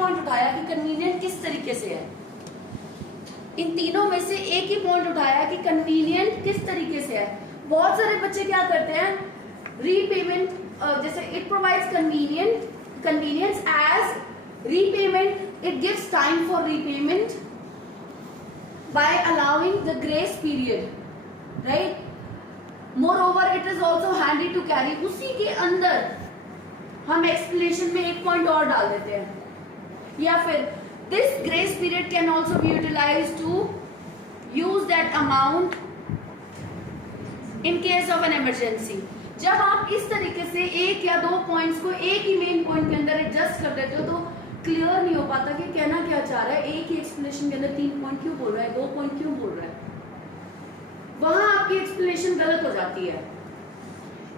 Point उठाया कि convenient किस तरीके से है, इन तीनों में से एक ही पॉइंट उठाया कि कन्वीनियंट किस तरीके से है। बहुत सारे बच्चे क्या करते हैं, रीपेमेंट जैसे it provides convenience as repayment, it gives time for repayment by allowing the grace period, right. Moreover it is also handy to carry. उसी के अंदर हम एक्सप्लेनेशन में एक पॉइंट और डाल देते हैं, या फिर this grace period can also be utilised to use that amount in case of an emergency. जब आप इस तरीके से एक या दो पॉइंट्स को एक ही मेन पॉइंट के अंदर एडजस्ट कर देते हो तो क्लियर नहीं हो पाता कि कहना क्या चाह रहा है। एक ही एक्सप्लेनेशन के अंदर 3 पॉइंट क्यों बोल रहा है, 2 पॉइंट क्यों बोल रहा है, वहां आपकी एक्सप्लेनेशन गलत हो जाती है।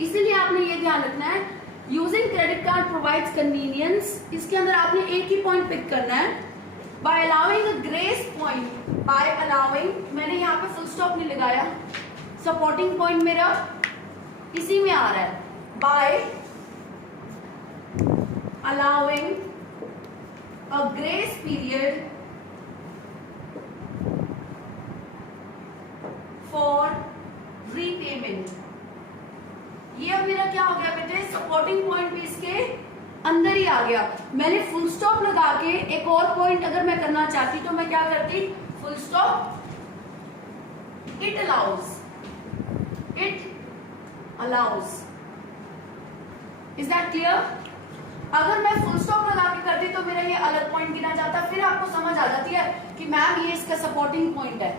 इसीलिए आपने ये ध्यान रखना है, using credit card provides convenience, इसके अंदर आपने एक ही पॉइंट पिक करना है। By allowing a grace point, by allowing, मैंने यहाँ पे फुल स्टॉप नहीं लगाया, सपोर्टिंग पॉइंट मेरा इसी में आ रहा है। By allowing a grace period for repayment, ये अब मेरा क्या हो गया बेटे, सपोर्टिंग पॉइंट भी इसके अंदर ही आ गया। मैंने फुल स्टॉप लगा के एक और पॉइंट अगर मैं करना चाहती तो मैं क्या करती, full stop, it allows, it allows, is that clear. अगर मैं फुल स्टॉप लगा के करती तो मेरा ये अलग पॉइंट गिना जाता, फिर आपको समझ आ जाती है कि मैम ये इसका सपोर्टिंग पॉइंट है।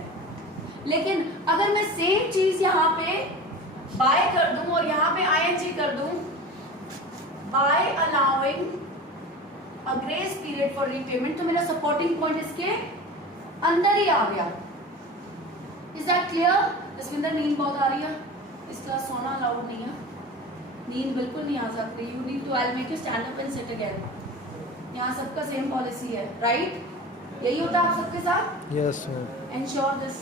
लेकिन अगर मैं सेम चीज यहाँ पे बाय कर दूं और यहाँ पे आईएनजी कर दूं, by allowing a grace period for repayment, तो मेरा सपोर्टिंग पॉइंट इसके अंदर ही आ गया। Is that clear. जसविंदर नींद बहुत आ रही है, इसका सोना अलाउड नहीं है, नींद बिल्कुल नहीं आ सकती। You need to, I make you stand up and sit again. यहाँ सबका सेम पॉलिसी है, राइट, यही होता है आप सबके साथ। Yes sir, ensure this,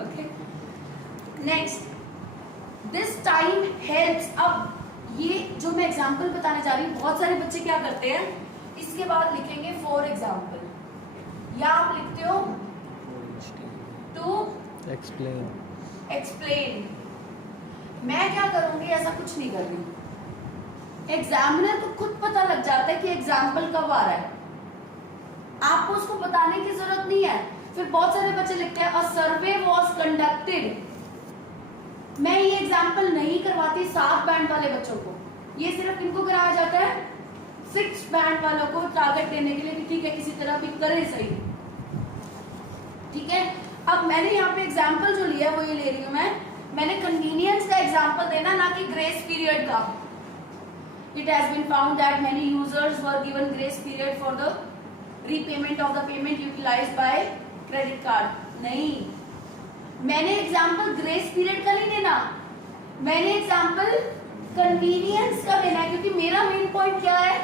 okay. Next, this time helps. अब ये जो मैं एग्जांपल बताने जा रही हूँ, बहुत सारे बच्चे क्या करते हैं, इसके बाद लिखेंगे फॉर एग्जांपल, या आप लिखते हो टू एक्सप्लेन। मैं क्या करूंगी, ऐसा कुछ नहीं कर रही। एग्जामिनर को खुद पता लग जाता है कि एग्जाम्पल कब आ रहा है, आपको उसको बताने की जरूरत नहीं है। फिर बहुत सारे बच्चे लिखते हैं अ सर्वे वाज कंडक्टेड। मैं ये एग्जाम्पल नहीं करवाती 7 बैंड वाले बच्चों को, ये सिर्फ इनको कराया जाता है 6 बैंड वालों को टारगेट देने के लिए कि ठीक है किसी तरह भी करे सही, ठीक है। अब मैंने यहाँ पे एग्जाम्पल जो लिया वो ये ले रही हूँ मैंने कन्वीनियंस का एग्जाम्पल देना, ना कि ग्रेस पीरियड का। It has been found that many users were given grace period for the repayment of the payment utilised by credit card. नहीं, मैंने एग्जाम्पल ग्रेस पीरियड का नहीं देना, मैंने एग्जाम्पल कन्वीनियंस का देना है, क्योंकि मेरा मेन पॉइंट क्या है,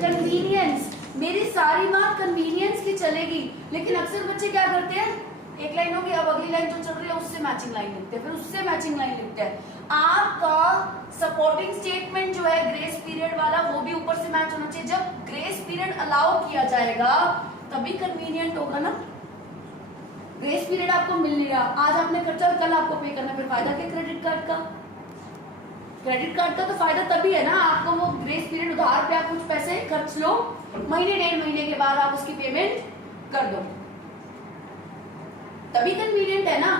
कन्वीनियंस। मेरी सारी बात कन्वीनियंस की चलेगी। लेकिन अक्सर बच्चे क्या करते हैं, एक लाइन होगी, अब अगली लाइन जो चल रही है उससे मैचिंग लाइन लिखते हैं, फिर उससे मैचिंग लाइन लिखते हैं। आपका सपोर्टिंग स्टेटमेंट जो है ग्रेस पीरियड वाला, वो भी ऊपर से मैच होना चाहिए। जब ग्रेस पीरियड अलाउ किया जाएगा तभी कन्वीनियंट होगा ना। ग्रेस पीरियड आपको मिल नहीं रहा, आज आपने खर्चा, कल आपको पे करना, फिर फायदा क्या क्रेडिट कार्ड का। क्रेडिट कार्ड का तो फायदा तभी है ना, आपको वो ग्रेस पीरियड उधार पे आप कुछ पैसे खर्च लो, महीने 1.5 महीने के बाद आप उसकी पेमेंट कर दो, तभी कन्वीनियंट है ना।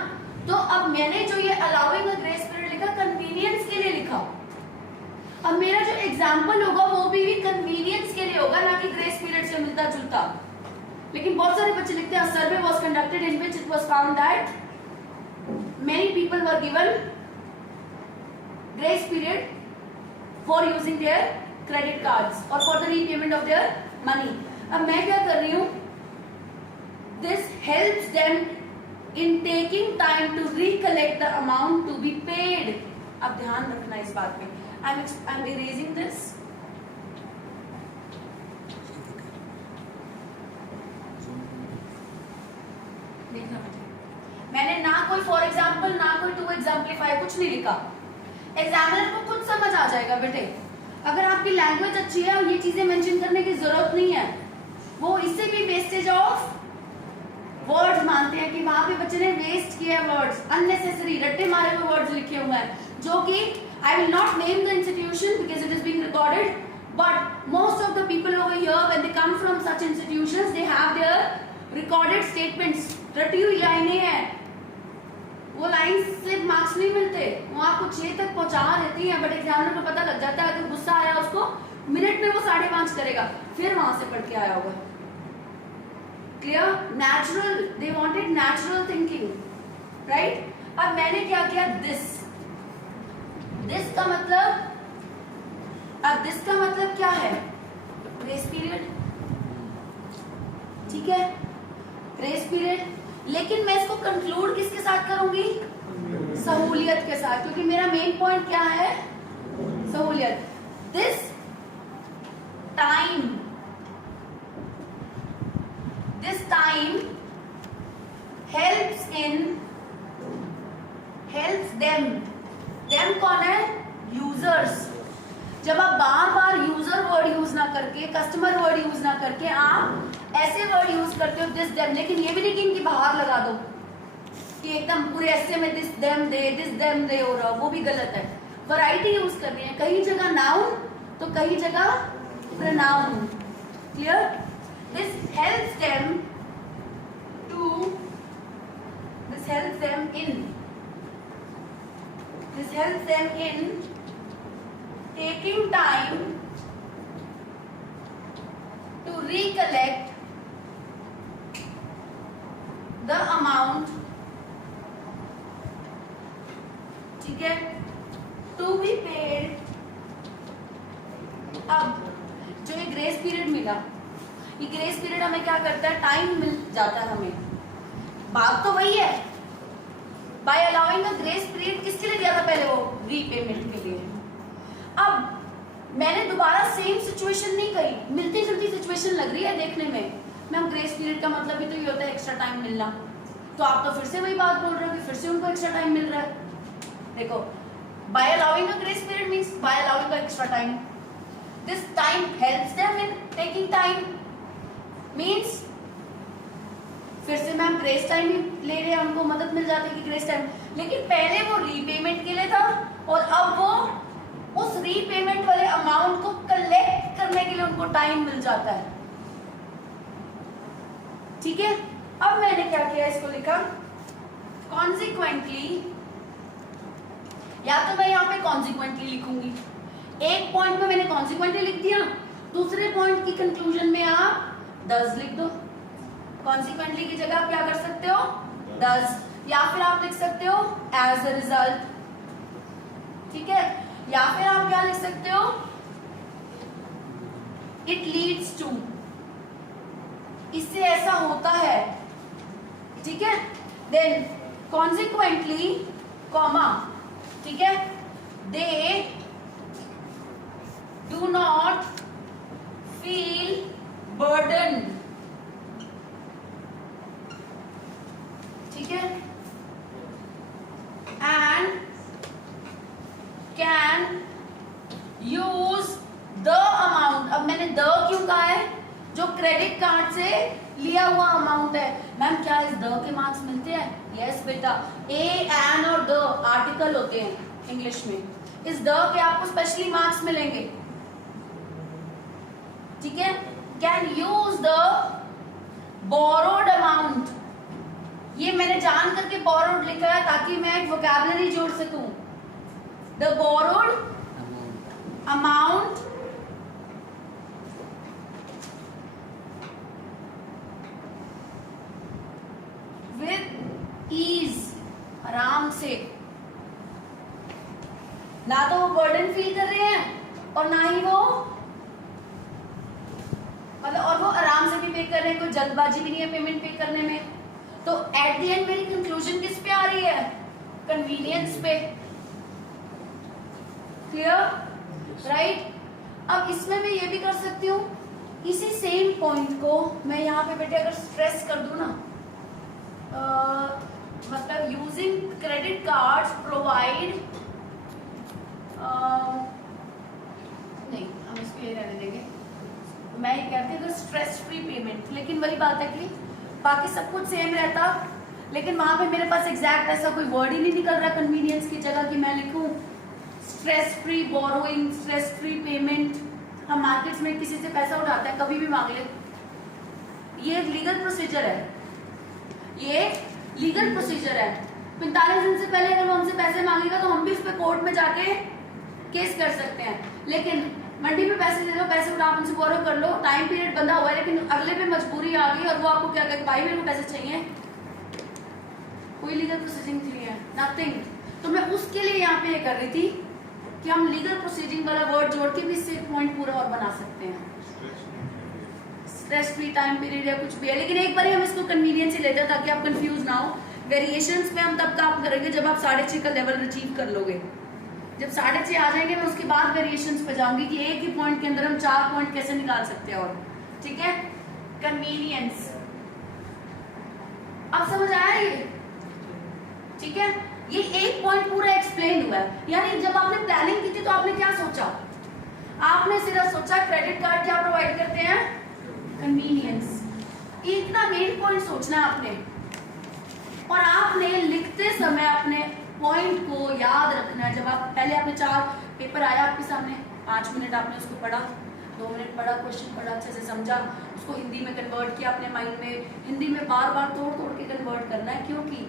तो अब मैंने जो ये अलाउइंग अ ग्रेस पीरियड लिखा, कन्वीनियंस के लिए लिखा। अब मेरा जो एग्जाम्पल होगा वो भी कन्वीनियंस के लिए होगा, ना कि ग्रेस पीरियड से मिलता जुलता। लेकिन बहुत सारे बच्चे लिखते हैं survey was conducted in which it was found that many people were given grace period for using their credit cards और for the repayment of their money. अब मैं क्या कर रही हूं, this helps them in taking time to recollect the amount to be paid। अब ध्यान रखना इस बात पे, I'm erasing this। देखना मैंने ना कोई फॉर एग्जाम्पल, ना कोई टू एग्जाम्पलीफाई, कुछ नहीं लिखा। एग्जामिनर को खुद समझ आ जाएगा बेटे, अगर आपकी लैंग्वेज अच्छी है और ये चीजें मेंशन करने की जरूरत नहीं है, वो वेस्टेज ऑफ वर्ड्स मानते हैं कि वहां पे बच्चे ने वेस्ट किया है वर्ड्स, अननेसेसरी रट्टे मारे हुए वर्ड्स लिखे हुए हैं, जो कि I will not name the institution because it is being recorded, but most of the people over here when they come from such institutions they have their recorded statements, रटी हुई लाइनें हैं, वो लाइन से मार्क्स नहीं मिलते, वो आपको 6 तक पहुंचा देती है, बट एग्जामिनर को पता लग जाता है अगर गुस्सा आया उसको मिनट में वो 5.5 करेगा, फिर वहां से पढ़ के आया होगा। Clear? Natural, they wanted natural thinking, right? अब मैंने क्या किया, दिस का मतलब, अब दिस का मतलब क्या है, ग्रेस पीरियड, ठीक है, ग्रेस पीरियड, लेकिन मैं इसको कंक्लूड किसके साथ करूंगी, सहूलियत के साथ, क्योंकि मेरा मेन पॉइंट क्या है, सहूलियत। दिस time helps them कौन है, यूजर्स। जब आप बार बार यूजर वर्ड यूज ना करके, कस्टमर वर्ड यूज ना करके आप ऐसे वर्ड यूज करते हो दिस देम, लेकिन ये भी नहीं कि इनकी बाहर लगा दो कि एकदम पूरे ऐसे में दिस देम दे हो रहा, वो भी गलत है। वैरायटी यूज करनी है, कहीं जगह नाउन तो कहीं जगह pronoun. Clear? This helps them in taking time to recollect the amount, ठीक है, to be paid। अब जो ये ग्रेस पीरियड मिला, ये ग्रेस पीरियड हमें क्या करता है, टाइम मिल जाता है हमें, बात तो वही है। By allowing a grace period किसके लिए दिया था पहले, वो रीपेमेंट के लिए। अब मैंने दोबारा सेम सिचुएशन नहीं कही, मिलती जुलती सिचुएशन लग रही है देखने में, मैम ग्रेस पीरियड का मतलब भी तो ये होता है एक्स्ट्रा टाइम मिलना, तो आप तो फिर से वही बात बोल रहे हो कि फिर से उनको एक्स्ट्रा टाइम मिल रहा है। देखो, by allowing a grace period means by allowing a extra time, this time helps them in taking time, means फिर से मैम ग्रेस टाइम ही ले रहे हैं, हमको मदद मिल जाती है कि ग्रेस टाइम, लेकिन पहले वो रीपेमेंट के लिए था और अब वो उस रीपेमेंट वाले अमाउंट को कलेक्ट करने के लिए उनको टाइम मिल जाता है। ठीक है, अब मैंने क्या किया, इसको लिखा कॉन्सिक्वेंटली, या तो मैं यहाँ पे कॉन्सिक्वेंटली लिखूंगी, एक पॉइंट में मैंने कॉन्सिक्वेंटली लिख दिया, दूसरे पॉइंट की कंक्लूजन में आप does लिख दो। कॉन्सिक्वेंटली की जगह आप क्या कर सकते हो, does, या फिर आप लिख सकते हो as a result, ठीक है, या फिर आप क्या लिख सकते हो, it leads to, इससे ऐसा होता है, ठीक है, then consequently, कॉमा, ठीक है, they do not feel burdened, ठीक है, and can use the amount। अब मैंने the क्यों कहा है, जो क्रेडिट कार्ड से लिया हुआ अमाउंट है। मैम क्या इस द के मार्क्स मिलते हैं? यस बेटा, ए, एन और द आर्टिकल होते हैं इंग्लिश में, इस द के आपको स्पेशली मार्क्स मिलेंगे, ठीक है। Can use the borrowed amount, ये मैंने जान करके बोरोड लिखा है ताकि मैं एक वोकैबुलरी जोड़ सकूं। The borrowed amount with ease, आराम से, ना तो वो बर्डन फील कर रहे हैं और ना ही वो मतलब, और वो आराम से भी पे कर रहे हैं, कोई जल्दबाजी भी नहीं है पेमेंट पे करने में। तो एट द एंड मेरी कंक्लूजन किस पे आ रही है, कन्वीनियंस पे। Clear, right. अब इसमें मैं ये भी कर सकती हूँ, इसी सेम पॉइंट को मैं यहाँ पे बेटे अगर स्ट्रेस कर दूं ना, मतलब यूजिंग क्रेडिट कार्ड्स प्रोवाइड, नहीं हम इसको ये रहने देंगे, मैं ये कहती हूँ स्ट्रेस फ्री पेमेंट, लेकिन वही बात है कि बाकी सब कुछ सेम रहता, लेकिन वहां पे मेरे पास एग्जैक्ट ऐसा कोई वर्ड ही नहीं निकल रहा कन्वीनियंस की जगह कि मैं लिखूं stress free borrowing, stress free payment. हम मार्केट्स में किसी से पैसा उठाते हैं, कभी भी मांग ले, ये लीगल प्रोसीजर है, ये लीगल प्रोसीजर है। 45 दिन से पहले अगर वो हमसे पैसे मांगेगा तो हम भी उस पर कोर्ट में जाके केस कर सकते हैं। लेकिन मंडी में पैसे दे दो, पैसे उठा उनसे बोरो कर लो, टाइम पीरियड बंधा हुआ है, लेकिन अगले पे मजबूरी आ गई और वो आपको क्या कहे, भाई मेरे को पैसे चाहिए, कोई लीगल प्रोसीजिंग नहीं है, नथिंग। तो मैं उसके लिए यहाँ पे ये कर रही थी कि हम लीगल प्रोसीजिंग वाला वर्ड जोड़ के भी इससे पॉइंट पूरा और बना सकते हैं, स्ट्रेस फ्री टाइम पीरियड या कुछ भी है। लेकिन एक बार हम इसको कन्वीनियंस ही लेते हैं ताकि आप कंफ्यूज ना हो। वेरिएशंस में हम तब काम करेंगे जब आप 6.5 का लेवल अचीव कर लोगे। जब 6.5 आ जाएंगे मैं उसके बाद वेरिएशंस पे जाऊंगी कि एक ही पॉइंट के अंदर हम 4 पॉइंट कैसे निकाल सकते हैं। और ठीक है, कन्वीनियंस अब समझ आया ये? ठीक है, ये एक पॉइंट पूरा एक्सप्लेन हुआ है। यानी जब आपने प्लानिंग की थी तो आपने क्या सोचा? आपने सिर्फ सोचा क्रेडिट कार्ड क्या प्रोवाइड करते हैं, कन्वीनियंस। इतना मेन पॉइंट सोचना है आपने, और आपने लिखते समय अपने पॉइंट को याद रखना है। जब आप पहले आपने 4 पेपर आया आपके सामने, 5 मिनट आपने उसको पढ़ा, 2 मिनट पढ़ा, क्वेश्चन पढ़ा, अच्छे से समझा, उसको हिंदी में कन्वर्ट किया अपने माइंड में। हिंदी में बार बार तोड़ तोड़ के कन्वर्ट करना है, क्योंकि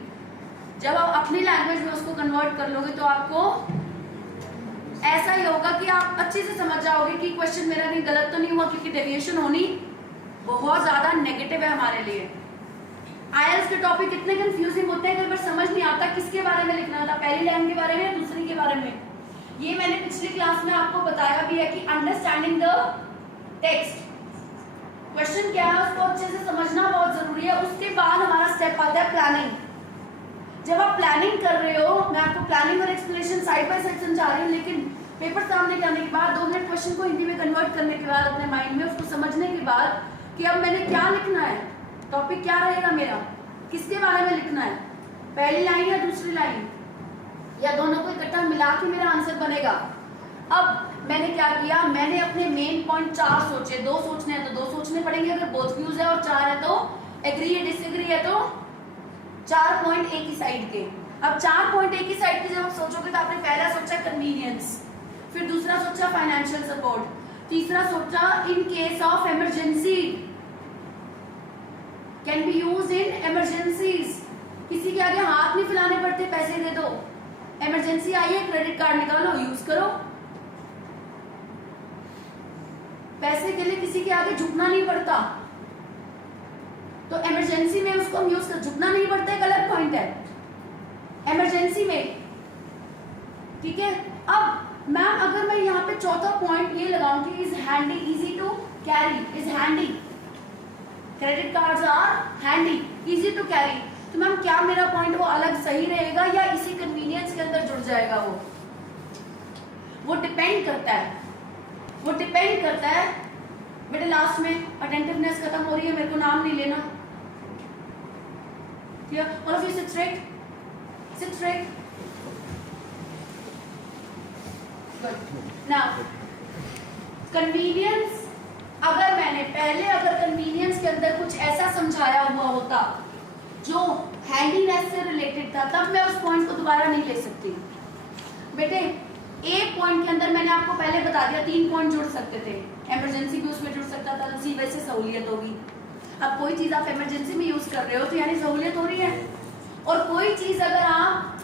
जब आप अपनी लैंग्वेज में उसको कन्वर्ट कर लोगे तो आपको ऐसा ही होगा कि आप अच्छे से समझ जाओगे कि क्वेश्चन मेरा कहीं गलत तो नहीं हुआ, क्योंकि डेविएशन होनी बहुत ज्यादा नेगेटिव है हमारे लिए। आईएलटीएस के टॉपिक इतने कंफ्यूजिंग होते हैं, कई बार समझ नहीं आता किसके बारे में लिखना था, पहली लाइन के बारे में या दूसरी के बारे में। ये मैंने पिछली क्लास में आपको बताया भी है कि अंडरस्टैंडिंग द टेक्स्ट, क्वेश्चन क्या है उसको अच्छे से समझना बहुत जरूरी है। उसके बाद हमारा स्टेप आता है प्लानिंग। जब आप प्लानिंग कर रहे हो, मैं आपको प्लानिंग और एक्सप्लेनेशन साइड बाय साइड समझा रही हूँ, लेकिन पेपर सामने करने के बाद 2 मिनट क्वेश्चन को हिंदी में कन्वर्ट करने के बाद अपने माइंड में उसको समझने के बाद कि अब मैंने क्या लिखना है, टॉपिक क्या रहेगा मेरा, किसके बारे में लिखना है, पहली लाइन या दूसरी लाइन या दोनों को इकट्ठा मिला के मेरा आंसर बनेगा। अब मैंने क्या किया, मैंने अपने मेन पॉइंट 4 सोचे, 2 सोचने हैं तो 2 सोचने पड़ेंगे अगर बोथ व्यूज है, और 4 है तो एग्री है डिसएग्री है तो 4 पॉइंट एक ही साइड के। अब 4 पॉइंट एक ही साइड के जब आप सोचोगे तो आपने पहला सोचा कन्वीनियंस, फिर दूसरा सोचा फाइनेंशियल सपोर्ट, तीसरा सोचा इन case of emergency, can be used in emergencies, किसी के आगे हाथ नहीं फैलाने पड़ते, पैसे दे दो, इमरजेंसी आई है क्रेडिट कार्ड निकालो यूज करो, पैसे के लिए किसी के आगे झुकना नहीं पड़ता, तो इमरजेंसी में उसको हम यूज कर, झुकना नहीं पड़ता एक अलग पॉइंट है इमरजेंसी में। ठीक है, अब मैम अगर मैं यहाँ पे चौथा पॉइंट ये लगाऊं कि is handy, easy to carry, is handy, credit cards are handy, easy to carry, तो मैम क्या मेरा पॉइंट वो अलग सही रहेगा या इसी कन्वीनियंस के अंदर जुड़ जाएगा? वो डिपेंड करता है, वो डिपेंड करता है। बेटे लास्ट में अटेंटिवनेस खत्म हो रही है, मेरे को नाम नहीं लेना, ठीक है? All of you sit straight, seat straight, good. Now convenience, अगर मैंने पहले अगर कन्वीनियंस के अंदर कुछ ऐसा समझाया हुआ होता जो हैंडीनेस से रिलेटेड था, तब मैं उस पॉइंट को दोबारा नहीं ले सकती। बेटे एक पॉइंट के अंदर मैंने आपको पहले बता दिया 3 पॉइंट जुड़ सकते थे, इमरजेंसी भी उसमें जुड़ सकता था, उसी वजह से सहूलियत होगी। अब कोई चीज आप इमरजेंसी में यूज कर रहे हो तो यानी सहूलियत हो रही है, और कोई चीज अगर आप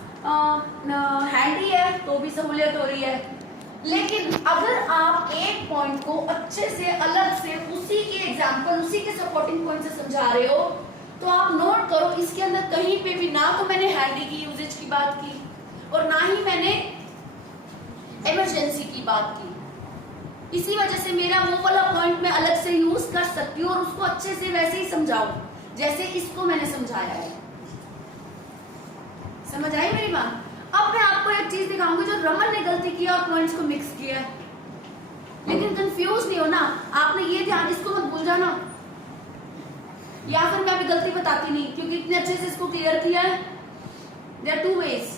हैंडी है तो भी सहूलियत हो रही है। लेकिन अगर आप एक पॉइंट को अच्छे से अलग से उसी के एग्जाम्पल, उसी के सपोर्टिंग पॉइंट से समझा रहे हो, तो आप नोट करो इसके अंदर कहीं पे भी ना तो मैंने हैंडी की यूजेज की बात की और ना ही मैंने इमरजेंसी की बात की। इसी वजह से मेरा वो वाला पॉइंट मैं अलग से यूज कर सकती हूँ और उसको अच्छे से वैसे ही समझाऊं जैसे इसको मैंने समझाया है। समझ आई मेरी बात? अब मैं आपको एक चीज दिखाऊंगी जो रमन ने गलती किया और पॉइंट्स को मिक्स किया है, लेकिन कंफ्यूज नहीं हो ना, आपने ये ध्यान, इसको मत भूल जाना, या फिर मैं भी गलती बताती नहीं क्योंकि इतने अच्छे से इसको क्लियर किया है। There are 2 ways,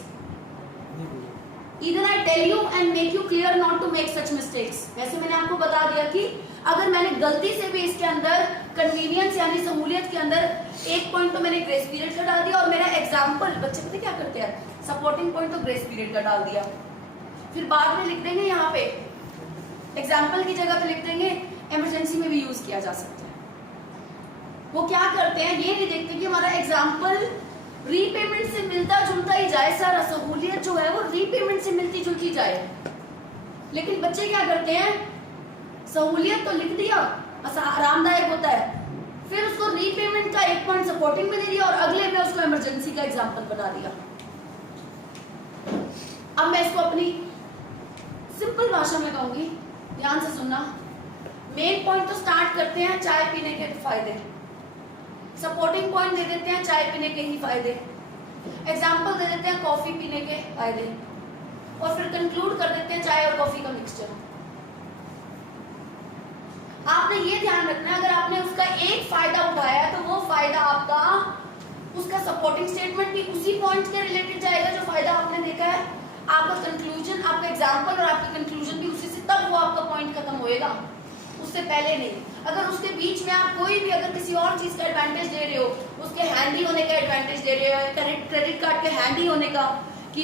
either I tell you and make you clear not to make such mistakes। वैसे मैंने आपको बता दिया कि अगर मैंने गलती से भी इसके अंदर कन्वीनियंस यानी सहूलियत के अंदर एक पॉइंट तो मैंने ग्रेस पीरियड का डाल दिया और मेरा एग्जाम्पल, बच्चे पता क्या करते हैं, सपोर्टिंग पॉइंट तो ग्रेस पीरियड का डाल दिया, फिर बाद में लिख देंगे यहाँ पे एग्जाम्पल की जगह पे लिख देंगे इमरजेंसी में भी यूज किया जा सकता है। वो क्या करते हैं, ये नहीं देखते कि हमारा एग्जाम्पल रीपेमेंट से मिलता जुलता ही जाए, सारा सहूलियत जो है वो रीपेमेंट से मिलती जुलती जाए। लेकिन बच्चे क्या करते हैं, सहूलियत तो लिख दिया, आरामदायक होता है, फिर उसको रीपेमेंट का एक पॉइंट सपोर्टिंग में दे दिया और अगले में उसको इमरजेंसी का एग्जाम्पल बना दिया। अब मैं इसको अपनी सिंपल भाषा में कहूंगी, ध्यान से सुनना। मेन पॉइंट तो स्टार्ट करते हैं चाय पीने के फायदे, सपोर्टिंग पॉइंट दे देते हैं चाय पीने के ही फायदे, एग्जाम्पल दे देते हैं कॉफी पीने के फायदे, और फिर कंक्लूड कर देते हैं चाय और कॉफी का मिक्सचर। आपने ये ध्यान रखना है, अगर आपने उसका एक फायदा उठाया तो वो फायदा आपका, उसका सपोर्टिंग स्टेटमेंट भी उसी पॉइंट के रिलेटेड जाएगा जो फायदा आपने देखा है, आपका कंक्लूजन, आपका एग्जाम्पल और आपका कंक्लूजन भी उसी से, तब वो आपका पॉइंट खत्म होएगा, उससे पहले नहीं। अगर उसके बीच में आप कोई भी अगर किसी और चीज का एडवांटेज दे रहे हो, उसके हैंडी होने का एडवांटेज दे रहे हो, क्रेडिट कार्ड के हैंडी होने का, कि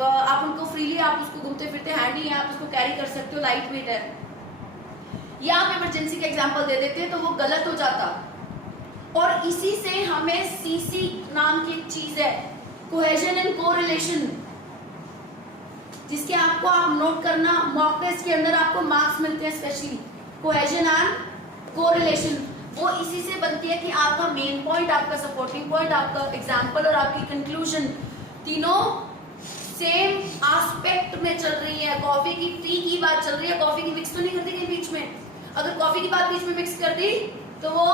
आप उनको फ्रीली आप उसको घूमते फिरते हैंडी है, आप उसको कैरी कर सकते हो, लाइट वेट है, या आप इमरजेंसी का एग्जाम्पल दे देते हैं, तो वो गलत हो जाता। और इसी से हमें सीसी नाम की एक चीज है, कोहेजन एंड कोरिलेशन, जिसके आपको आप नोट करना, मॉक टेस्ट के अंदर आपको मार्क्स मिलते हैं स्पेशली, कोहेजन एंड कोरिलेशन। वो इसी से बनती है कि आपका मेन पॉइंट, आपका सपोर्टिंग पॉइंट, आपका एग्जाम्पल और आपकी कंक्लूजन तीनों सेम एस्पेक्ट में चल रही है। कॉफी की टी की बात चल रही है, कॉफी की मिक्स तो नहीं करती कहीं बीच में, अगर कॉफी की बात बीच में मिक्स कर दी तो वो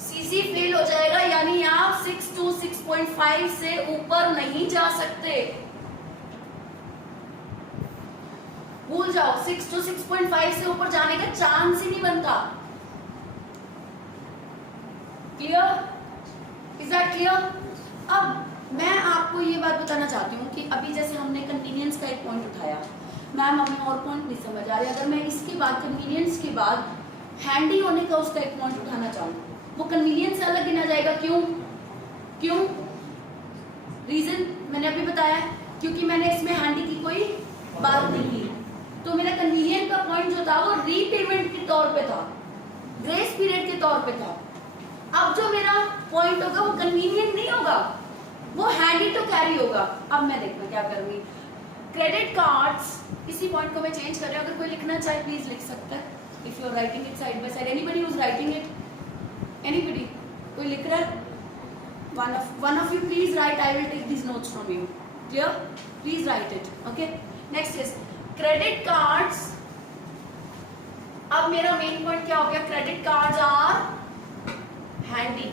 सीसी फेल हो जाएगा, यानी आप 6 to 6.5 से ऊपर नहीं जा सकते, भूल जाओ, 6 to 6.5 से ऊपर जाने का चांस ही नहीं बनता। क्लियर? Is that clear? अब मैं आपको ये बात बताना चाहती हूँ कि अभी जैसे हमने कन्वीनियंस का एक पॉइंट उठाया, मैम हमें और पॉइंट नहीं समझ आ रही, अगर मैं इसके बाद कन्वीनियंस के बाद हैंडी होने का उसका एक पॉइंट उठाना चाहूँ, वो कन्वीनियंस से अलग गिना जाएगा। क्यों? रीजन मैंने अभी बताया, क्योंकि मैंने इसमें हैंडी की कोई बात नहीं की, तो मेरा कन्वीनियंट का पॉइंट जो था वो रीपेमेंट के तौर पे था, ग्रेस पीरियड के तौर पे था। अब जो मेरा पॉइंट होगा वो कन्वीनियंट नहीं होगा, वो हैंडी टू कैरी होगा। अब मैं देखना क्या करूंगी, क्रेडिट कार्ड्स, इसी पॉइंट को मैं चेंज कर रही हूँ, अगर कोई लिखना चाहे प्लीज लिख सकता है, if you are writing it side by side, anybody who is writing it, anybody, कोई लिख रहा है, one of you please write, I will take these notes from you, clear? Please write it, okay? Next is credit cards। अब मेरा main point क्या हो गया, credit cards are handy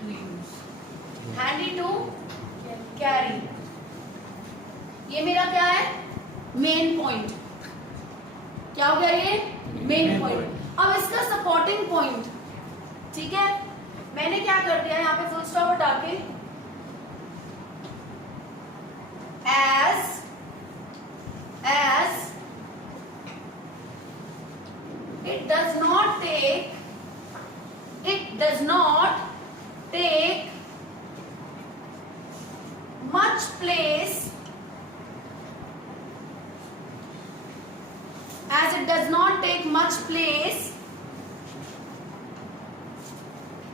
to use, handy to carry, ये मेरा क्या है, main point. क्या हो गया ये, मेन पॉइंट। अब इसका सपोर्टिंग पॉइंट, ठीक है, मैंने क्या कर दिया यहाँ पे फुल स्टॉप हटा के, as it does not take much place, as it does not take much place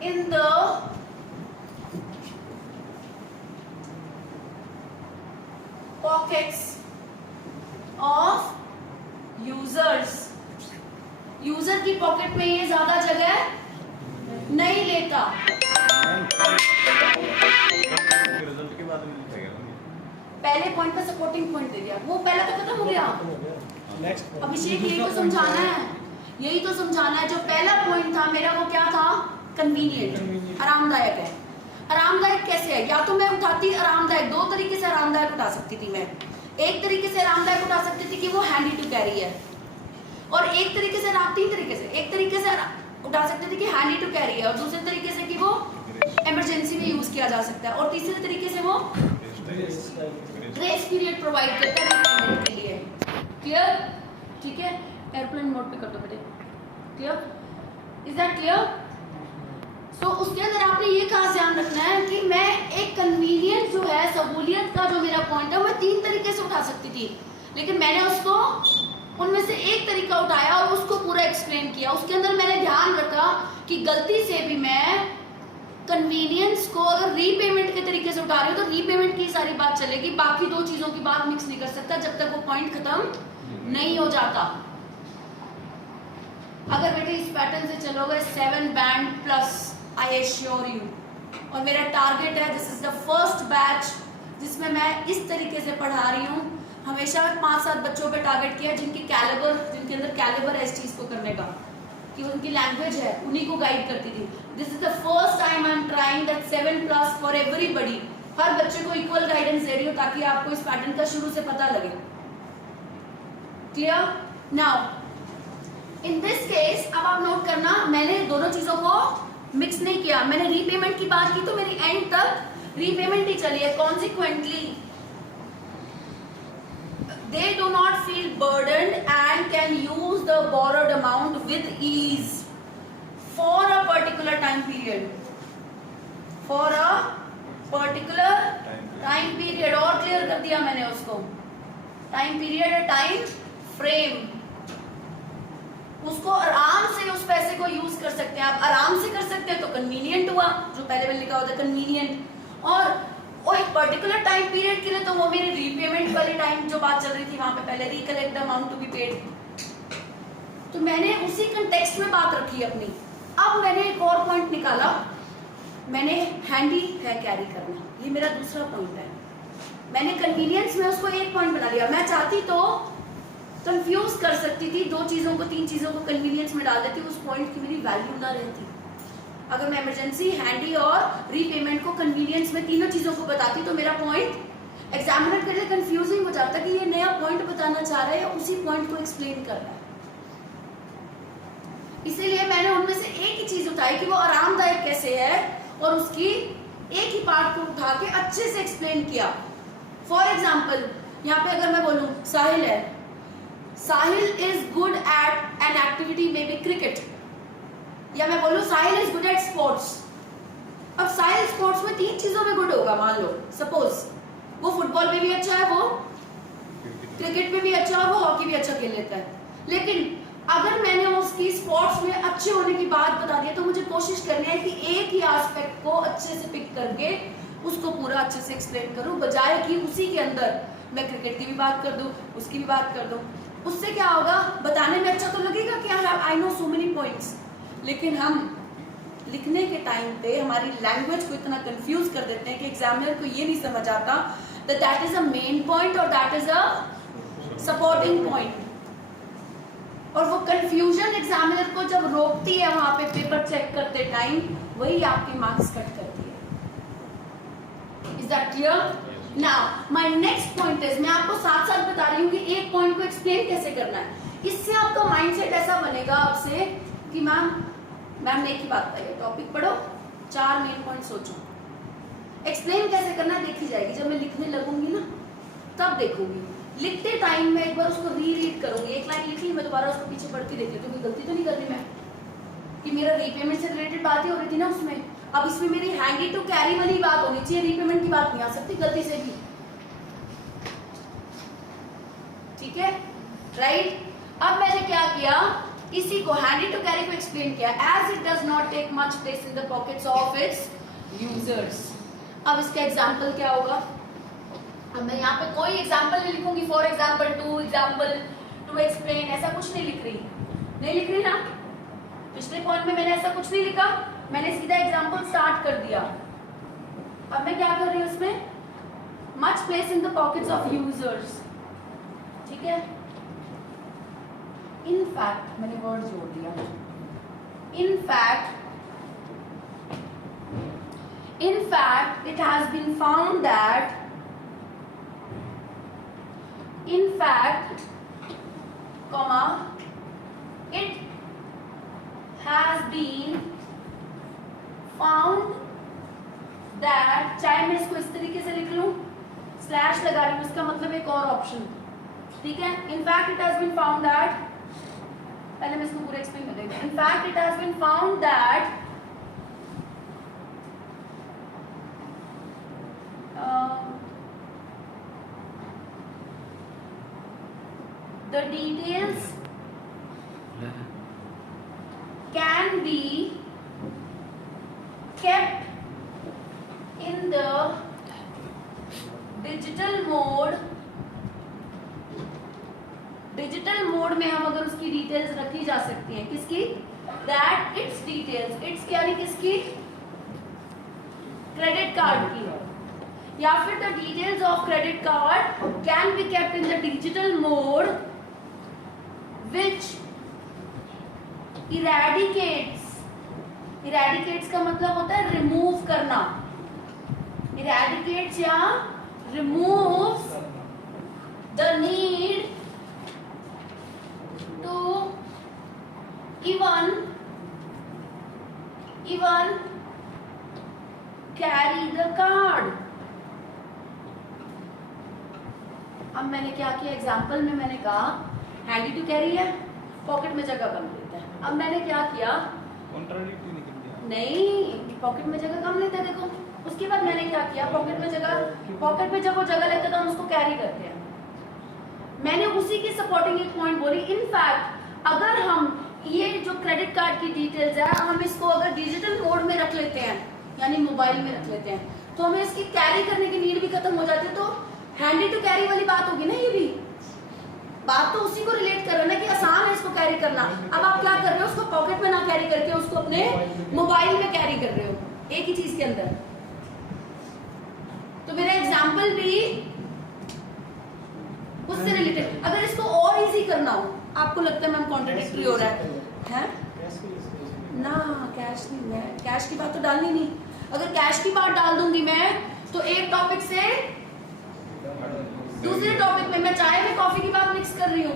in the pockets of users। User की पॉकेट में ये ज्यादा जगह नहीं लेता। पहले पॉइंट पे सपोर्टिंग पॉइंट दे दिया, वो पहला तो खत्म हो गया। अभिषेक यही तो समझाना है, यही तो समझाना है। जो पहला पॉइंट था मेरा वो क्या था, कन्वीनियंट, आरामदायक है। आरामदायक कैसे है, या तो मैं उठाती आरामदायक, दो तरीके से आरामदायक उठा सकती थी मैं। एक तरीके से आरामदायक उठा सकती थी कि वो हैंडी टू कैरी है, और एक तरीके से, तीन तरीके से, एक तरीके से उठा सकते थे कि हैंडी टू कैरी है, और दूसरे तरीके से कि वो इमरजेंसी में यूज किया जा सकता है, और तीसरे तरीके से वो ग्रेस पीरियड प्रोवाइड करता है पेमेंट के लिए। क्लियर? ठीक है, एयरप्लेन मोड पे कर दो बेटे। क्लियर? Is that clear? तो उसके अंदर आपने ये खास ध्यान रखना है कि मैं एक कन्वीनियंस जो है, सहूलियत का जो मेरा पॉइंट है, मैं 3 तरीके से उठा सकती थी, लेकिन मैंने उसको उनमें से एक तरीका उठाया और उसको पूरा एक्सप्लेन किया। उसके अंदर मैंने ध्यान रखा कि गलती से भी मैं कन्वीनियंस को अगर रीपेमेंट के तरीके से उठा रही हूँ तो रीपेमेंट की सारी बात चलेगी, बाकी 2 चीजों की बात मिक्स नहीं कर सकता जब तक वो पॉइंट खत्म नहीं हो जाता। अगर बेटे इस पैटर्न से चलोगे 7 band plus, I assure you, और मेरा टारगेट है, this is the first batch जिसमें मैं इस तरीके से पढ़ा रही हूँ। हमेशा 5-7 बच्चों पे टारगेट किया जिनके अंदर कैलिबर है इस चीज को करने का, कि उनकी लैंग्वेज है, उन्हीं को गाइड करती थी। This is the first time I am trying that 7+ for everybody, हर बच्चे को इक्वल गाइडेंस दे रही हूँ ताकि आपको इस पैटर्न का शुरू से पता लगे। Clear? Now in this case अब आप नोट करना, मैंने दोनों चीजों को मिक्स नहीं किया। मैंने रीपेमेंट की बात की तो मेरी एंड तक रीपेमेंट ही चली है। Consequently they do not feel burdened and can use the borrowed amount with ease for a particular time period, for a particular time period। और क्लियर कर दिया मैंने उसको, टाइम पीरियड है, टाइम फ्रेम, उसको आराम से उस पैसे को यूज कर सकते हैं। आप आराम से कर सकते हैं तो कन्वीनियंट हुआ, जो पहले में लिखा होता है कन्वीनियंट, और वो एक पर्टिकुलर टाइम पीरियड के लिए तो वो मेरी रीपेमेंट वाली टाइम जो बात चल रही थी वहां पे पहले recollect the amount to be paid, तो मैंने उसी कंटेक्स्ट में बात रखी अपनी। अब मैंने एक और पॉइंट निकाला, मैंने हैंडी है कैरी करना, ये मेरा दूसरा पॉइंट है। मैंने कन्वीनियंस में उसको एक पॉइंट बना लिया। मैं चाहती तो कंफ्यूज कर सकती थी, 2 चीजों को 3 चीजों को कन्वीनियंस में डाल देती, उस पॉइंट की मेरी वैल्यू ना रहती। अगर मैं इमरजेंसी, हैंडी और रीपेमेंट को कन्वीनियंस में तीनों चीजों को बताती तो मेरा पॉइंट एग्जामिनर के लिए कंफ्यूजिंग हो जाता कि ये नया पॉइंट बताना चाह रहा है या उसी पॉइंट को एक्सप्लेन कर रहा है। इसीलिए मैंने उनमें से एक ही चीज उठाई कि वो आरामदायक कैसे है, और उसकी एक ही पार्ट को उठा के अच्छे से एक्सप्लेन किया। फॉर एग्जाम्पल यहाँ पे अगर मैं बोलूं साहिल है, Sahil is good at an activity maybe cricket, या मैं बोलूं Sahil is good at sports. अब साहिल स्पोर्ट्स में 3 चीजों में गुड होगा, मान लो सपोज वो फुटबॉल में भी अच्छा है, वो क्रिकेट में भी अच्छा है, वो हॉकी भी अच्छा खेल लेता है। लेकिन अगर मैंने उसकी स्पोर्ट्स में अच्छे होने की बात बता दी तो मुझे कोशिश करनी है कि एक ही एस्पेक्ट को अच्छे से पिक करके उसको पूरा अच्छे से एक्सप्लेन करूं, बजाय कि उसी के अंदर मैं क्रिकेट की भी बात कर दूं, उसकी भी बात कर दूं। उससे क्या होगा, बताने में अच्छा तो लगेगा कि I know so many points, लेकिन हम लिखने के टाइम पे हमारी लैंग्वेज को इतना कंफ्यूज कर देते हैं कि एग्जामिनर को ये नहीं समझ आता that is a main point और that is a supporting point. और वो कंफ्यूजन एग्जामिनर को जब रोकती है वहां पे पेपर चेक करते टाइम, वही आपके मार्क्स कट करती है। Is that clear? Now my next point is, मैं आपको साथ साथ बता रही हूँ कि एक पॉइंट को एक्सप्लेन कैसे करना है। इससे आपका माइंडसेट ऐसा बनेगा आपसे कि मैम ने एक ही बात बताई, टॉपिक पढ़ो, 4 मेन पॉइंट सोचो, एक्सप्लेन कैसे करना है देखी जाएगी। जब मैं लिखने लगूंगी ना तब देखूंगी, लिखते टाइम में एक बार उसको रीड करूंगी, एक लाइन लिखी मैं दोबारा उसको पीछे पढ़ती देखती हूँ, कोई गलती तो नहीं कर रही मैं, कि मेरा रीपेमेंट से रिलेटेड बातें हो रही थी ना उसमें, अब इसमें मेरी हैंडी टू कैरी वाली बात होनी चाहिए, रीपेमेंट की बात नहीं आ सकती गलती से भी। ठीक है, राइट? अब मैंने क्या किया, इसी को हैंडी टू कैरी को एक्सप्लेन किया, as it does not take much place in the pockets of its users. अब इसका एग्जाम्पल क्या होगा, अब मैं यहाँ पे कोई एग्जाम्पल नहीं लिखूंगी, फॉर एग्जाम्पल टू एक्सप्लेन, ऐसा कुछ नहीं लिख रही ना। पिछले पॉइंट में मैंने ऐसा कुछ नहीं लिखा, मैंने सीधा एग्जाम्पल स्टार्ट कर दिया। अब मैं क्या कर रही हूँ उसमें, much place in the pockets of users. ठीक है, इन फैक्ट मैंने वर्ड जोड़ दिया, in fact it has been found that in fact comma it has been found that, चाहे मैं इसको इस तरीके से लिख लूं, स्लैश लगा रही हूं, इसका मतलब एक और ऑप्शन। ठीक है, in fact it has been found that, पहले मैं इसको पूरा एक्सप्लेन कर देती हूं। In fact it has been found that the details can be kept in the digital mode. Digital mode में हम अगर उसकी डिटेल्स रखी जा सकती हैं, किसकी? दैट इट्स डिटेल्स, इट्स यानी किसकी? क्रेडिट कार्ड की, या फिर the details of credit card can be kept in the digital mode which eradicates का मतलब होता है रिमूव करना, इरेडिकेट्स या removes the need to even carry the card. अब मैंने क्या किया, एग्जाम्पल में मैंने कहा हैंडी टू कैरी है, पॉकेट में जगह कम लेता है। अब मैंने क्या किया, नहीं पॉकेट में जगह कम लेता है, देखो। उसके बाद मैंने क्या किया, पॉकेट में जब वो जगह लेते तो हम उसको कैरी करते हैं। मैंने उसी की सपोर्टिंग एक पॉइंट बोली। इनफैक्ट अगर हम ये जो क्रेडिट कार्ड की डिटेल्स है, हम इसको अगर डिजिटल मोड में रख लेते हैं, यानी मोबाइल में रख लेते हैं, तो हमें इसकी कैरी करने की नीड भी खत्म हो जाती है। तो हैंडी टू कैरी वाली बात होगी ना, ये भी बात तो उसी को रिलेट कर रहे हो ना कि आसान है इसको कैरी करना। अब आप क्या कर रहे हो, उसको पॉकेट में ना कैरी करके उसको अपने मोबाइल में कैरी कर रहे हो, एक ही चीज के अंदर। तो मेरा एग्जाम्पल भी उससे रिलेटेड। अगर इसको और इजी करना हो, आपको लगता है मैम कॉन्ट्राडिक्टरी हो रहा है ना, कैश नहीं, मैं कैश की बात तो डालनी नहीं। अगर कैश की बात डाल दूंगी मैं, तो एक टॉपिक से दूसरे टॉपिक में मैं चाय में कॉफी की बात मिक्स कर रही हूँ।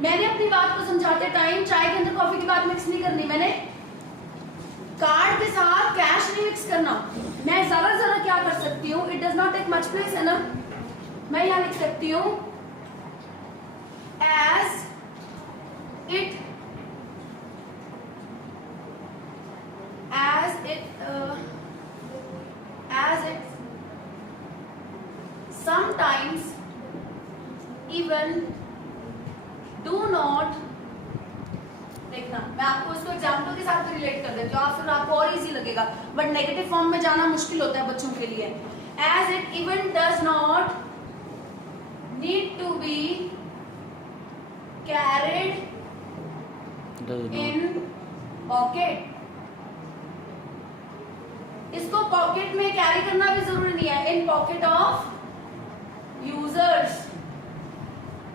मैंने अपनी बात को समझाते टाइम चाय के अंदर कॉफी की बात मिक्स नहीं करनी, मैंने कार्ड के साथ कैश नहीं मिक्स करना। मैं जरा क्या कर सकती हूँ, it does not take much place, है ना। मैं यहाँ लिख सकती हूँ as it sometimes even do not, देखना मैं आपको इसको एग्जाम्पल के साथ रिलेट कर देती हूँ, आप फिर आपको और इजी लगेगा, बट नेगेटिव फॉर्म में जाना मुश्किल होता है बच्चों के लिए। as it even does not need to be carried in pocket। इसको पॉकेट में कैरी करना भी जरूरी नहीं है, इन पॉकेट ऑफ यूजर्स।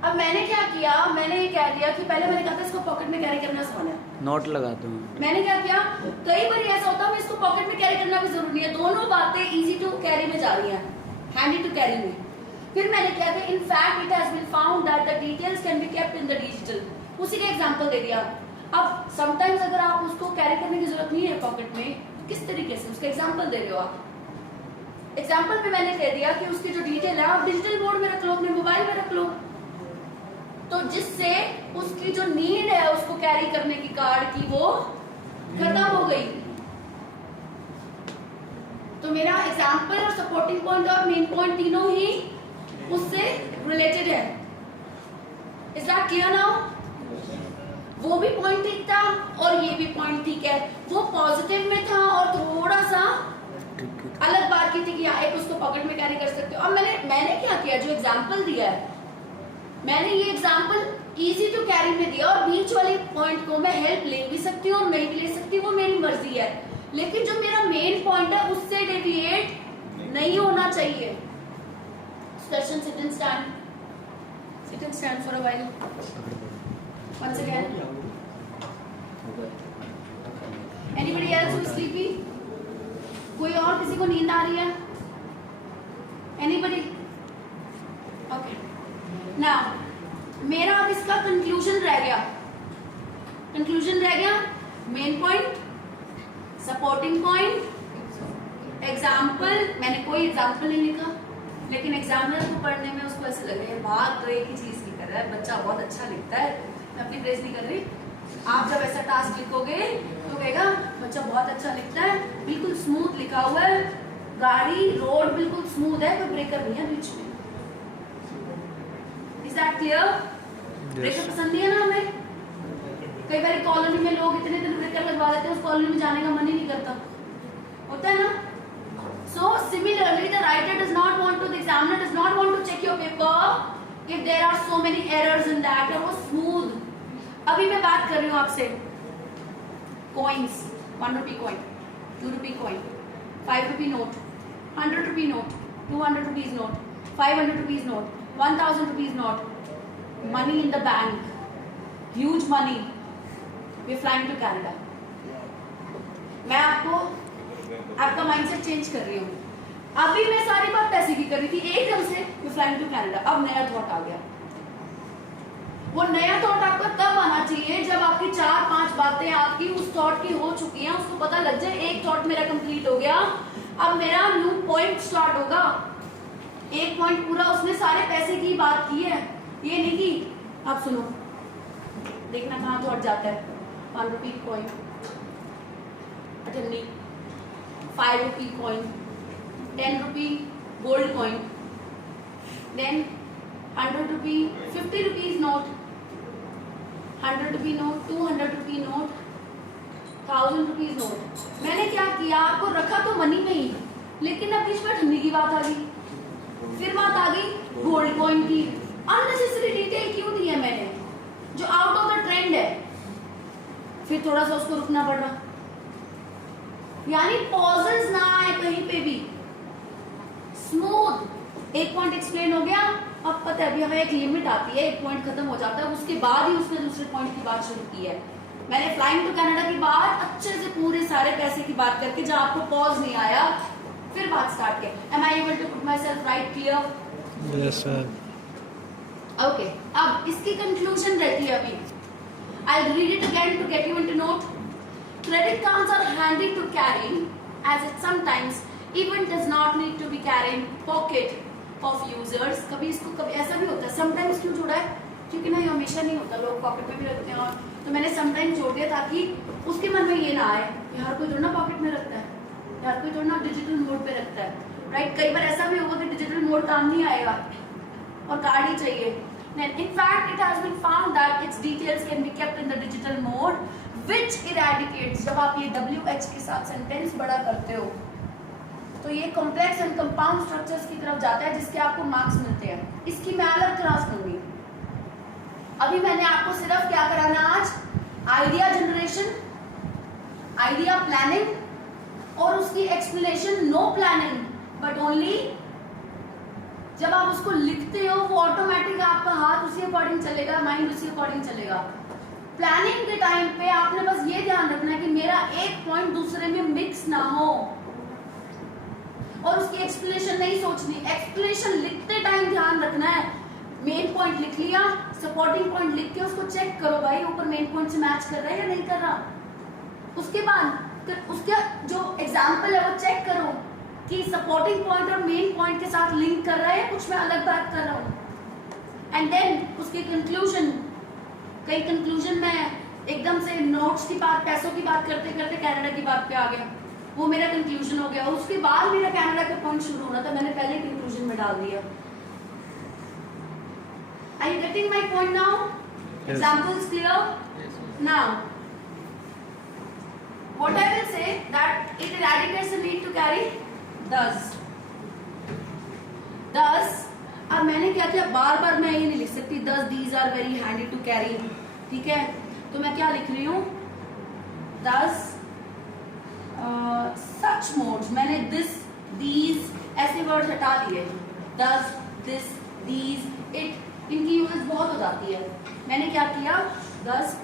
अब मैंने क्या किया, मैंने ये कह दिया कि पहले मैंने कहा था इसको पॉकेट में कैरी करना आसान है, नोट लगा दूं। मैंने क्या किया, कई बार ऐसा होता है इसको पॉकेट में कैरी करना भी जरूरी नहीं है, दोनों बातें इजी टू कैरी में जा रही हैं, हैंडी टू कैरी में। फिर मैंने क्या किया, in fact it has been found that the details can be kept in the digital, उसी का एग्जांपल दे दिया। अब समटाइम्स अगर आप उसको कैरी करने की जरूरत नहीं है पॉकेट में, तो किस तरीके से उसका एग्जांपल दे रहे हो आप। एग्जांपल में मैंने कह दिया कि उसकी जो डिटेल है आप डिजिटल मोड में रख लो, अपने मोबाइल में रख लो, तो जिससे उसकी जो नीड है उसको कैरी करने की कार्ड की वो खत्म हो गई। तो मेरा एग्जांपल और सपोर्टिंग पॉइंट और मेन पॉइंट तीनों ही उससे रिलेटेड है। Is that clear now? वो भी पॉइंट ठीक था और ये भी पॉइंट ठीक है, वो पॉजिटिव में था और थोड़ा सा अलग बात की थी कि एक उसको पॉकेट में कैरी कर सकते हो। अब मैंने क्या किया, जो एग्जांपल दिया है मैंने ये एग्जांपल इजी टू कैरी में दिया, और बीच वाली पॉइंट को मैं हेल्प ले भी सकती हूँ और नहीं भी ले सकती, वो मेरी मर्जी है, लेकिन जो मेरा मेन पॉइंट है उससे डेविएट नहीं होना चाहिए। Session, sit and stand. Sit and stand for a while. Once again. Anybody else who is sleepy? कोई और किसी को नींद आ रही है? Anybody? Okay. Now, मेरा अब इसका कंक्लूजन रह गया। कंक्लूजन रह गया main point, supporting point, example. मैंने कोई एग्जाम्पल नहीं लिखा, लेकिन एग्जामिनर को पढ़ने में उसको ऐसे लग रहा है बात तो एक ही चीज की कर रहा है, बच्चा बहुत अच्छा लिखता है। मैं अपनी प्रेस नहीं कर रही, आप जब ऐसा टास्क लिखोगे तो कहेगा बच्चा बहुत अच्छा लिखता है, बिल्कुल स्मूथ लिखा हुआ है, गाड़ी रोड बिल्कुल स्मूथ है, कोई ब्रेकर नहीं है बीच में। Is that clear? ब्रेकर पसंद नहीं है ना हमें? कई बार कॉलोनी में लोग इतने दिन ब्रेकर लगवा देते हैं, उस कॉलोनी में जाने का मन ही नहीं करता, होता है ना? So similarly, the writer does not want to, the examiner does not want to check your paper if there are so many errors in that, और वो smooth. अभी मैं बात कर रही हूँ आपसे coins, 1 rupee coin, 2 rupee coin, 5 rupee note, 100 rupee note, 200 rupees note, 500 rupees note, 1000 rupees note, money in the bank, huge money. We're flying to Canada. मैं आपको आपका माइंडसेट चेंज कर रही हूँ. अभी मैं सारी बात पैसे की कर रही थी, एकदम से मैं फ्लाइंग टू कनाडा. अब नया थॉट आ गया. वो नया थॉट आपका तब आना चाहिए जब आपकी 4-5 बातें आपकी उस थॉट की हो चुकी हैं, उसको पता लग जाए एक थॉट मेरा कंप्लीट हो गया, अब मेरा न्यू पॉइंट स्टार्ट होगा. एक पॉइंट पूरा उसने सारे पैसे की बात की है, ये नहीं कि आप सुनो देखना कहाँ थॉट जाता है. 1 रुपी कॉइन, अठन्नी, 5 rupee coin, 10 rupee gold coin, then 100 rupee, 50 rupees note, 100 rupee note, 200 rupee note, 1000 rupees note. मैंने क्या किया, आपको रखा तो मनी में ही, लेकिन अब बीच में ठंडी की बात आ गई, फिर बात आ गई गोल्ड कॉइन की. अननेसेसरी डिटेल क्यों दी है मैंने, जो आउट ऑफ द ट्रेंड है. फिर थोड़ा सा उसको रुकना पड़ रहा, यानी पॉजेस ना आए कहीं पे भी. स्मूथ एक पॉइंट एक्सप्लेन हो गया. अब पता है अभी हमें एक लिमिट आती है, एक पॉइंट खत्म हो जाता है, उसके बाद ही उसने दूसरे पॉइंट की बात शुरू की है. मैंने फ्लाइंग टू कनाडा की बात अच्छे से पूरे सारे पैसे की बात करके, जहां आपको पॉज नहीं आया, फिर बात स्टार्ट किया. Am I able to put my self right clear? Yes sir. Okay, अब इसकी कंक्लूजन रहती है अभी. I will read it again to get you into note. Credit cards are handy to carry, as it sometimes even does not need to be carried in pocket of users. कभी इसको कभी ऐसा भी होता है. sometimes क्यों जोड़ा है? क्योंकि ना ये हमेशा नहीं होता, लोग पॉकेट में भी रखते हैं. और तो मैंने sometimes जोड़ दिया ताकि उसके मन में ये ना आए हर कोई थोड़ा ना पॉकेट में रखता है, हर कोई थोड़ा ना डिजिटल मोड पे रखता है, राइट? कई बार ऐसा भी होगा कि डिजिटल मोड काम नहीं आएगा और कार्ड ही चाहिए. In fact, it has been found that its details can be kept in the digital mode, which eradicates. जब आप ये WH के साथ सेंटेंस बड़ा करते हो तो ये कॉम्प्लेक्स एंड कंपाउंड स्ट्रक्चर्स की तरफ जाता है, जिसके आपको मार्क्स मिलते हैं. इसकी मैं अलग क्लास लूंगी. अभी मैंने आपको सिर्फ क्या कराना आज, आइडिया जनरेशन, आइडिया प्लानिंग और उसकी explanation. No planning but only जब आप उसको लिखते हो वो ऑटोमेटिक आपका हाथ उसी अकॉर्डिंग चलेगा, माइंड उसी अकॉर्डिंग चलेगा. प्लानिंग के टाइम पे आपने बस ये ध्यान रखना है कि मेरा एक पॉइंट दूसरे में मिक्स ना हो, और उसकी एक्सप्लेनेशन नहीं सोचनी. एक्सप्लेनेशन लिखते टाइम ध्यान रखना है, मेन पॉइंट लिख लिया, सपोर्टिंग पॉइंट लिख के उसको चेक करो भाई ऊपर मेन पॉइंट से मैच कर रहा है या नहीं कर रहा. उसके बाद उसका जो एग्जाम्पल है वो चेक करो कि सपोर्टिंग पॉइंट और मेन पॉइंट के साथ लिंक कर रहा है, कुछ मैं अलग बात कर रहा हूँ. एंड देन उसकी कंक्लूजन. कई कंक्लूजन में एकदम से नोट्स की बात, पैसों की बात करते करते कनाडा की बात पे आ गया, वो मेरा कंक्लूजन हो गया. उसके बाद मेरा कनाडा का पॉइंट शुरू होना था, मैंने पहले कंक्लूजन में डाल दिया. Are you getting my point now? Examples clear? Now what I will say that it eradicates the need to carry thus. अब मैंने क्या किया, बार बार मैं ये नहीं लिख सकती thus these are very handy to carry, ठीक है? तो मैं क्या लिख रही हूँ, thus such modes. मैंने this, these ऐसे वर्ड हटा दिए. thus, this, these, it, इनकी यूज बहुत हो जाती है. मैंने क्या किया, thus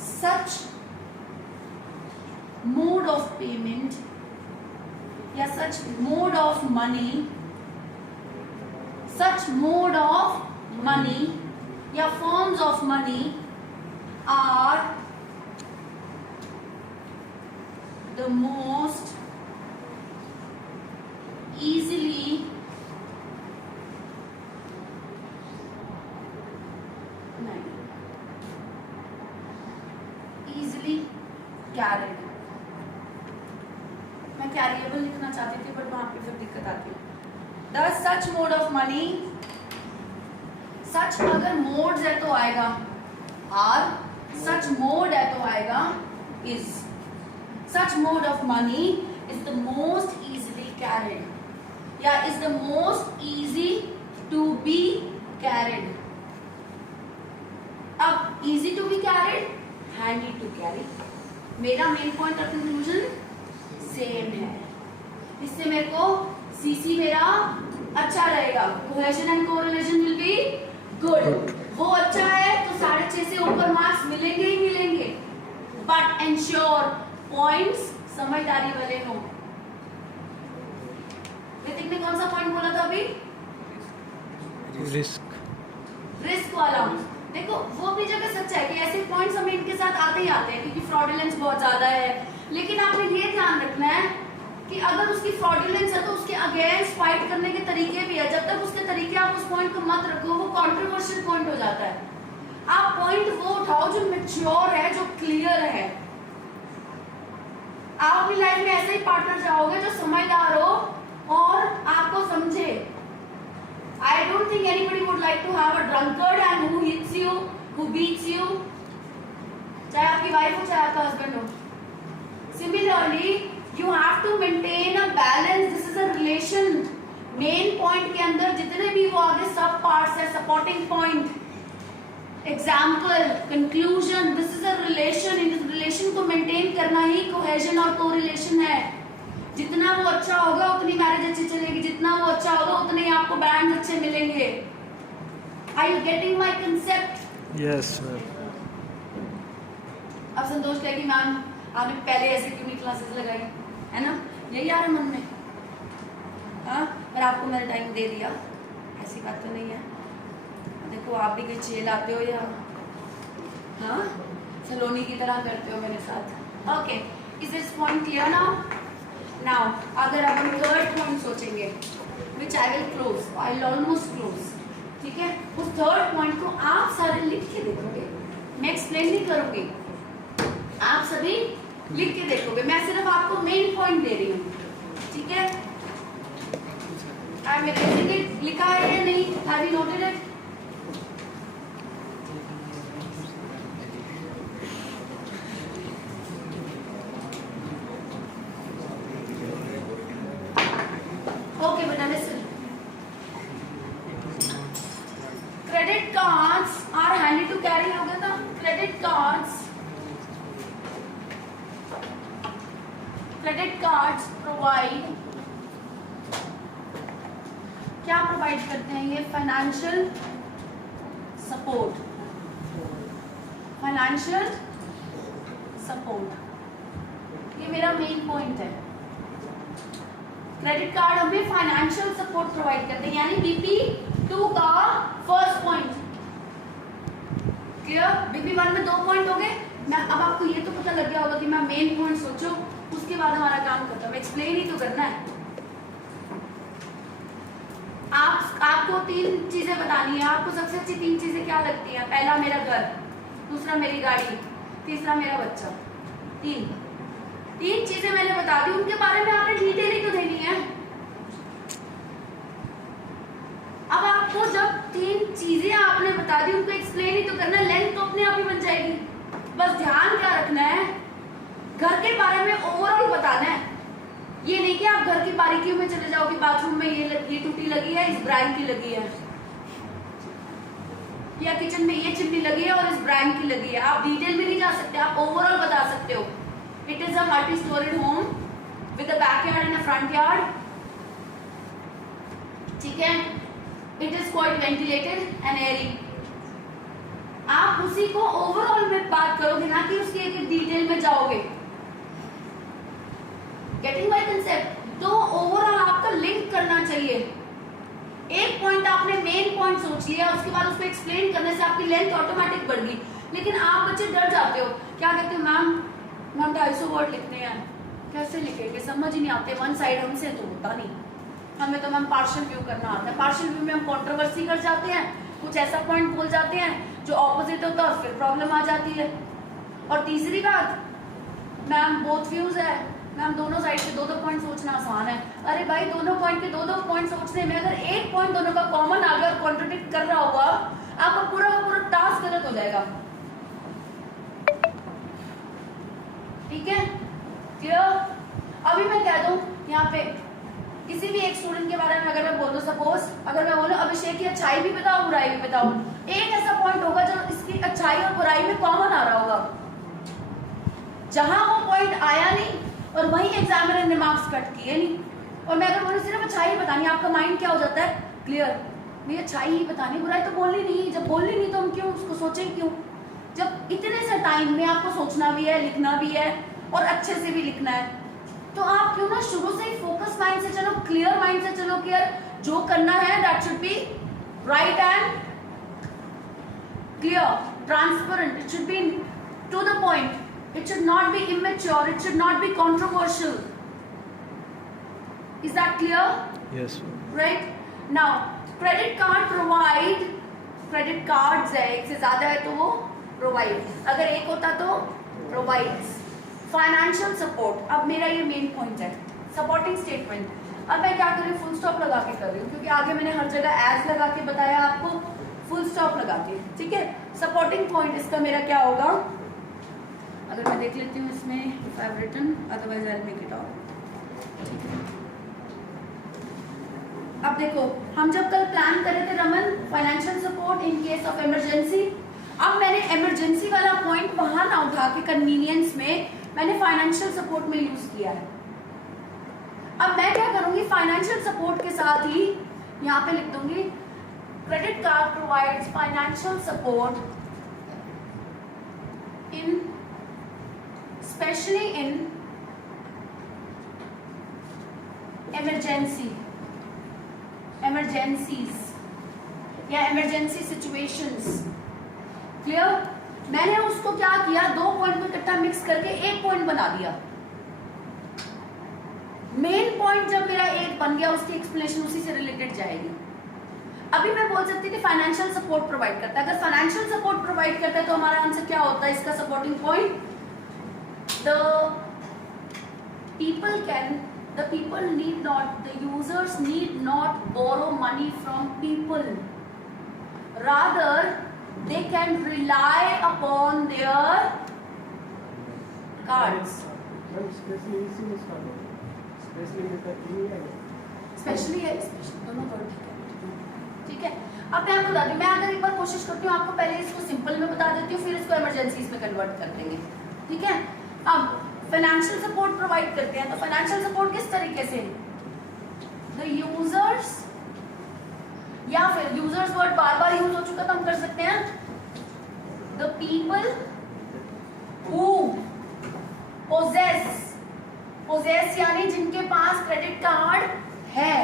such mode of payment या such mode of money, such mode of money या forms of money are the most easily carried. मैं कैरिएबल लिखना चाहती थी बट वहां पे फिर दिक्कत आती है. Thus such mode of money, सच अगर मोड्स है तो आएगा आर, सच मोड है तो आएगा is. Such mode of money is the most easily carried या is the most easy to be carried. अब easy to be carried, handy to carry, मेरा मेन पॉइंट और कंक्लूजन सेम है। इससे मेरे को सीसी मेरा अच्छा रहेगा, cohesion and correlation will be good. वो अच्छा है तो 6.5 से ऊपर मार्क्स मिलेंगे ही मिलेंगे, बट एंश्योर पॉइंट्स समझदारी वाले हो। ऋतिक ने कौन सा पॉइंट बोला था अभी? रिस्क वाला। देखो वो भी जगह सच है कि ऐसे पॉइंट्स हमें इनके साथ आते ही आते हैं क्योंकि फ्रॉडुलेंस बहुत ज्यादा है, लेकिन आपने ये ध्यान रखना है कि अगर उसकी फ्रॉडुलेंस है तो उसके अगेंस्ट फाइट करने के तरीके भी है। जब तक उसके तरीके आप उस पॉइंट को मत रखो वो कंट्रोवर्शियल पॉइंट हो जाता है। आप पॉइंट वो उठाओ जो मैच्योर है, जो क्लियर है। आप अपनी लाइफ में ऐसे ही पार्टनर चाहोगे जो समझदार हो और आपको समझे। I don't think anybody would like to have a drunkard and who hits you, who beats you, चाहे आपकी वाइफ हो चाहे आपका हस्बैंड हो। Similarly, you have to maintain a balance. This is a relation. Main point के अंदर जितने भी वो आगे सब parts है, supporting point, example, conclusion, this is a relation. In this relation को maintain करना ही cohesion और correlation है। जितना वो अच्छा होगा उतनी मैरिज अच्छी चलेगी, जितना वो अच्छा होगा उतने ही आपको बैंड अच्छे मिलेंगे। Are you getting my concept? Yes, sir. अब संतोष कहेगी मैम आपने पहले ऐसे क्यों नहीं क्लासेस लगाई, है ना? यही आ रहा है मन में। हाँ, पर आपको मैंने टाइम दे दिया, ऐसी बात तो नहीं है। देखो आप भी कहीं चेल आते हो या हाँ सलोनी की तरह करते हो मेरे साथ। Okay, is this point clear now? Now अगर अब हम थर्ड पॉइंट सोचेंगे, which I will close, I will almost close, ठीक है? उस थर्ड पॉइंट को आप सारे लिख के देखोगे, मैं एक्सप्लेन नहीं करूंगी, आप सभी लिख के देखोगे, मैं सिर्फ आपको मेन पॉइंट दे रही हूँ, ठीक है? आई एम इरेजिंग इट, लिखा है या नहीं? Have you noted it? Okay, but now listen. Credit cards are handy to carry. हो गया था? Credit cards provide, क्या प्रोवाइड करते हैं ये? फाइनेंशियल सपोर्ट, फाइनेंशियल सपोर्ट, ये मेरा मेन पॉइंट है। क्रेडिट कार्ड हमें फाइनेंशियल सपोर्ट प्रोवाइड करते हैं, यानी BP2 का फर्स्ट पॉइंट। क्लियर? BP1 में 2 पॉइंट हो गए। मैं अब आपको ये तो पता लग गया होगा कि मैं मेन पॉइंट सोचो, उसके बाद हमारा काम खत्म। एक्सप्लेन ही तो करना है। आपको 3 चीजें बतानी है। आपको सबसे अच्छी 3 चीजें क्या लगती हैं? पहला मेरा घर, दूसरा मेरी गाड़ी, तीसरा मेरा बच्चा। 3 चीजें मैंने बता दी, उनके बारे में आपने डिटेल ही तो देनी है। अब आपको जब 3 चीजें आपने बता दी, उनको एक्सप्लेन ही तो करना, लेंथ तो अपने आप ही बन जाएगी। बस ध्यान क्या रखना है, घर के बारे में ओवरऑल बताना है। ये नहीं कि आप घर की बारीकियों में चले जाओ कि बाथरूम में ये टूटी लगी है, इस ब्रांड की लगी है, या किचन में ये चिमनी लगी है और इस ब्रांड की लगी है। आप डिटेल में नहीं जा सकते, आप ओवरऑल बता सकते हो। It is a multi-storied home with a backyard and a front yard. ठीक है? It is quite ventilated and airy. आप उसी को ओवरऑल में बात करोगे, ना कि उसकी एक डिटेल में जाओगे। Getting my concept? तो ओवरऑल आपका लिंक करना चाहिए। एक पॉइंट आपने मेन पॉइंट सोच लिया, उसके बाद उसको एक्सप्लेन करने से आपकी लेंथ ऑटोमेटिक बढ़ गई। लेकिन आप बच्चे डर जाते हो, क्या कहते हो? मैम 250 वर्ड लिखने हैं, कैसे लिखेंगे, समझ ही नहीं आते, वन साइड हमसे तो होता नहीं, हमें तो मैम पार्शियल व्यू करना आता है। पार्शियल व्यू में हम कंट्रोवर्सी कर जाते हैं, कुछ ऐसा पॉइंट बोल जाते हैं जो ऑपोजिट होता है और फिर प्रॉब्लम आ जाती है। और तीसरी बात, मैम बोथ व्यूज है, मैम दोनों साइड से 2-2 पॉइंट सोचना आसान है। अरे भाई दोनों पॉइंट के 2-2 पॉइंट सोचने में अगर एक पॉइंट दोनों का कॉमन आ गया और कॉन्ट्रडिक्ट कर रहा हुआ, आपका पूरा टास्क गलत हो जाएगा। ठीक है, क्लियर। अभी मैं कह दूं यहाँ पे किसी भी एक स्टूडेंट के बारे में अगर मैं बोल दूं, सपोज अगर मैं बोलूं अभिषेक की अच्छाई भी बताओ बुराई भी बताओ, एक ऐसा पॉइंट होगा जो इसकी अच्छाई और बुराई में कॉमन आ रहा होगा, जहां वो पॉइंट आया नहीं और वही एग्जामिनर ने मार्क्स कट किए नहीं। और मैं अगर बोलूं सिर्फ अच्छाई बतानी, आपका माइंड क्या हो जाता है, क्लियर, नहीं अच्छाई ही बतानी, बुराई तो बोलनी नहीं। जब बोलनी नहीं तो हम क्यों उसको सोचें, क्यों, जब इतने से टाइम में आपको सोचना भी है, लिखना भी है और अच्छे से भी लिखना है, तो आप क्यों ना शुरू से ही फोकस माइंड से चलो, क्लियर माइंड से चलो, क्लियर जो करना है that should be right and clear, transparent, it should be to the point, it should not be immature, it should not be controversial. Is that clear? Yes, sir. Right? Now, credit card provide, credit cards है, एक से ज्यादा है तो वो provide, अगर एक होता तो provides. Financial support, अब मेरा ये मेन पॉइंट है, supporting statement. अब मैं क्या कर रही हूँ, फुल स्टॉप लगा के कर रही हूँ, क्योंकि आगे मैंने हर जगह एज लगा के बताया आपको, फुल स्टॉप लगा के, ठीक है। सपोर्टिंग पॉइंट इसका मेरा क्या होगा, अगर मैं देख लेती हूँ इसमें, if I've written, otherwise I'll make it out. अब देखो, हम जब कल प्लान कर रहे थे Raman, financial support in case of emergency, अब मैंने इमरजेंसी वाला पॉइंट वहां ना उठा के कन्वीनियंस में मैंने फाइनेंशियल सपोर्ट में यूज किया है। अब मैं क्या करूंगी, फाइनेंशियल सपोर्ट के साथ ही यहाँ पे लिख दूंगी, credit card provides financial support in especially in emergencies या emergency situations, क्लियर। मैंने उसको क्या किया, दो पॉइंट को इकट्ठा मिक्स करके एक पॉइंट बना दिया। मेन पॉइंट जब मेरा एक बन गया, उसकी एक्सप्लेनेशन उसी से रिलेटेड जाएगी। अभी मैं बोल सकती थी फाइनेंशियल सपोर्ट प्रोवाइड करता है, अगर फाइनेंशियल सपोर्ट प्रोवाइड करता है तो हमारा आंसर क्या होता है इसका supporting point, the users need not borrow money from people, rather they can rely upon their cards. Especially दोनों वर्ड ठीक है। अब मैं आपको बता दूं, मैं अगर एक बार कोशिश करती हूँ आपको पहले इसको सिंपल में बता देती हूँ, फिर इसको इमरजेंसीज में कन्वर्ट कर देंगे, ठीक है। अब फाइनेंशियल सपोर्ट प्रोवाइड करते हैं, तो फाइनेंशियल सपोर्ट किस तरीके से, द यूजर्स, या फिर यूजर्स वर्ड बार बार यूज हो चुका तो हम कर सकते हैं, द पीपल हु पोजेस यानी जिनके पास क्रेडिट कार्ड है,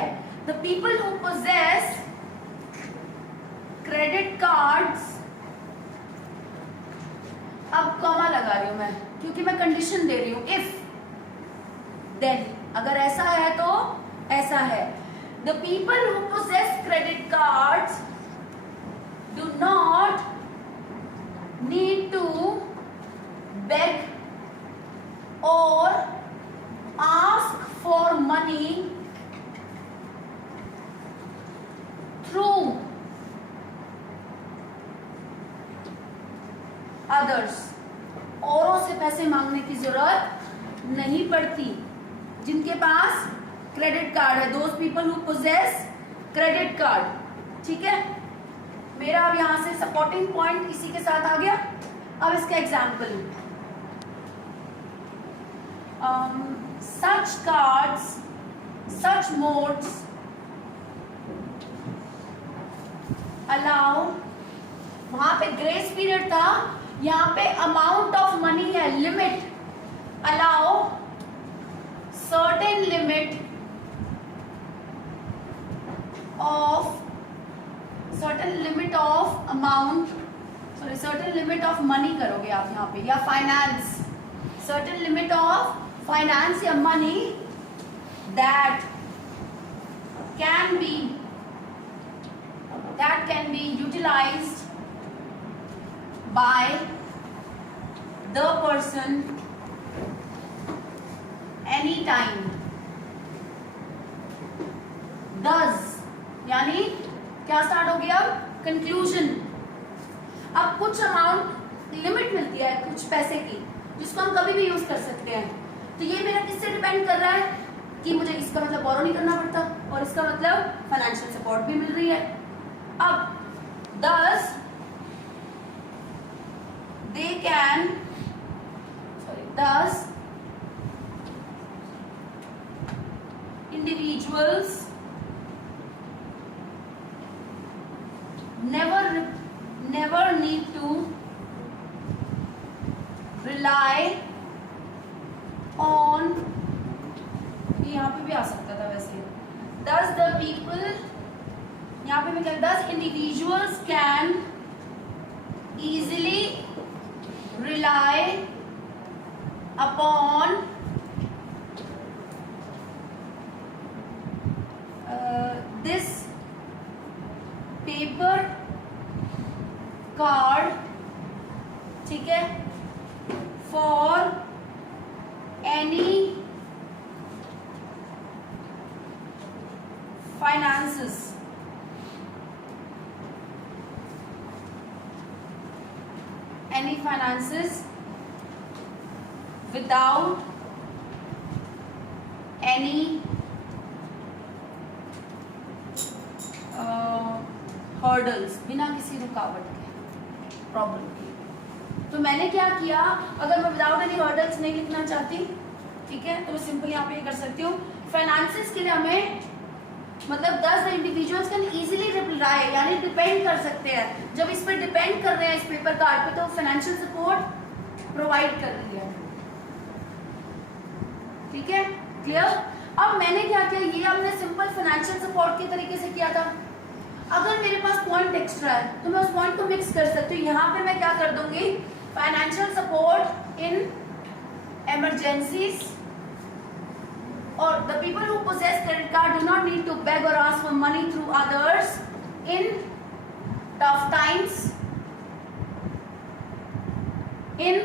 the people who possess credit cards, अब कॉमा लगा रही हूं मैं क्योंकि मैं कंडीशन दे रही हूं, इफ देन, अगर ऐसा है तो ऐसा है, the people who possess credit cards do not need to beg or ask for money through others, औरों से पैसे मांगने की जरूरत नहीं पड़ती जिनके पास क्रेडिट कार्ड है, those people who possess credit card, ठीक है। मेरा अब यहां से सपोर्टिंग पॉइंट इसी के साथ आ गया। अब इसका example, such cards, such modes allow, वहां पे ग्रेस पीरियड था, यहाँ पे अमाउंट ऑफ मनी है, limit, allow certain limit of amount, sorry certain limit of money करोगे आप यहाँ पे, या finance, certain limit of finance या money that can be utilized by the person anytime, thus, यानी क्या स्टार्ट हो गया, कंक्लूजन। अब कुछ अमाउंट लिमिट मिलती है कुछ पैसे की, जिसको हम कभी भी यूज कर सकते हैं। तो ये मेरा किससे डिपेंड कर रहा है कि मुझे इसका मतलब बोरो नहीं करना पड़ता और इसका मतलब फाइनेंशियल सपोर्ट भी मिल रही है। अब thus they can thus individuals never need to rely on, यहाँ पे भी आ सकता था वैसे, thus the people, यहाँ पे मैं क्या, thus individuals can easily rely upon this paper card, ठीक है, for any finances, without any hurdles, बिना किसी रुकावट के, प्रॉब्लम के। तो मैंने क्या किया, अगर मैं विदाउट एनी हर्डल्स नहीं लिखना चाहती, ठीक है, तो मैं सिंपल यहाँ पे ये कर सकती हूँ, फाइनेंसेस के लिए हमें मतलब 10 इंडिविजुअल्स कैन इजीली रिप्लाई, यानी डिपेंड कर सकते हैं। जब इस पर डिपेंड कर रहे हैं इस पेपर कार्ड पे, तो फाइनेंशियल सपोर्ट प्रोवाइड कर रही है, ठीक है, क्लियर। अब मैंने क्या किया, ये हमने सिंपल फाइनेंशियल सपोर्ट के तरीके से किया था। अगर मेरे पास पॉइंट एक्स्ट्रा है तो मैं उस पॉइंट को मिक्स कर सकती हूँ। यहाँ पे मैं क्या कर दूंगी, financial support in emergencies, or the people who possess credit card do not need to beg or ask for money through others in tough times. In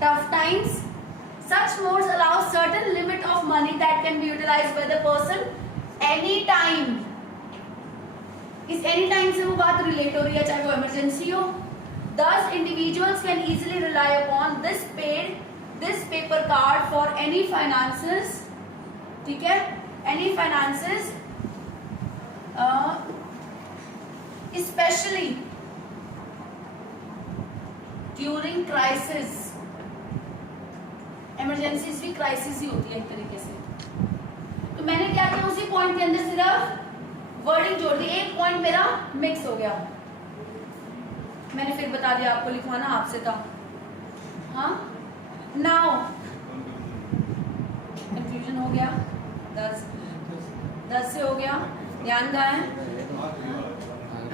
tough times, such modes allow certain limit of money that can be utilized by the person anytime. इस any time से वो बात relate हो रही है, चाहे वो emergency हो। Thus individuals can easily rely upon this paper card for any finances, ठीक है, any finances, especially during crisis। Emergencies भी क्राइसिस ही होती है एक तरीके से। तो मैंने क्या किया, उसी पॉइंट के अंदर सिर्फ वर्डिंग जोड़ दी, एक पॉइंट मेरा मिक्स हो गया। मैंने फिर बता दिया आपको, लिखवाना आपसे था। हाँ, नाउ कंफ्यूजन हो गया, 10 से हो गया, ध्यान का है।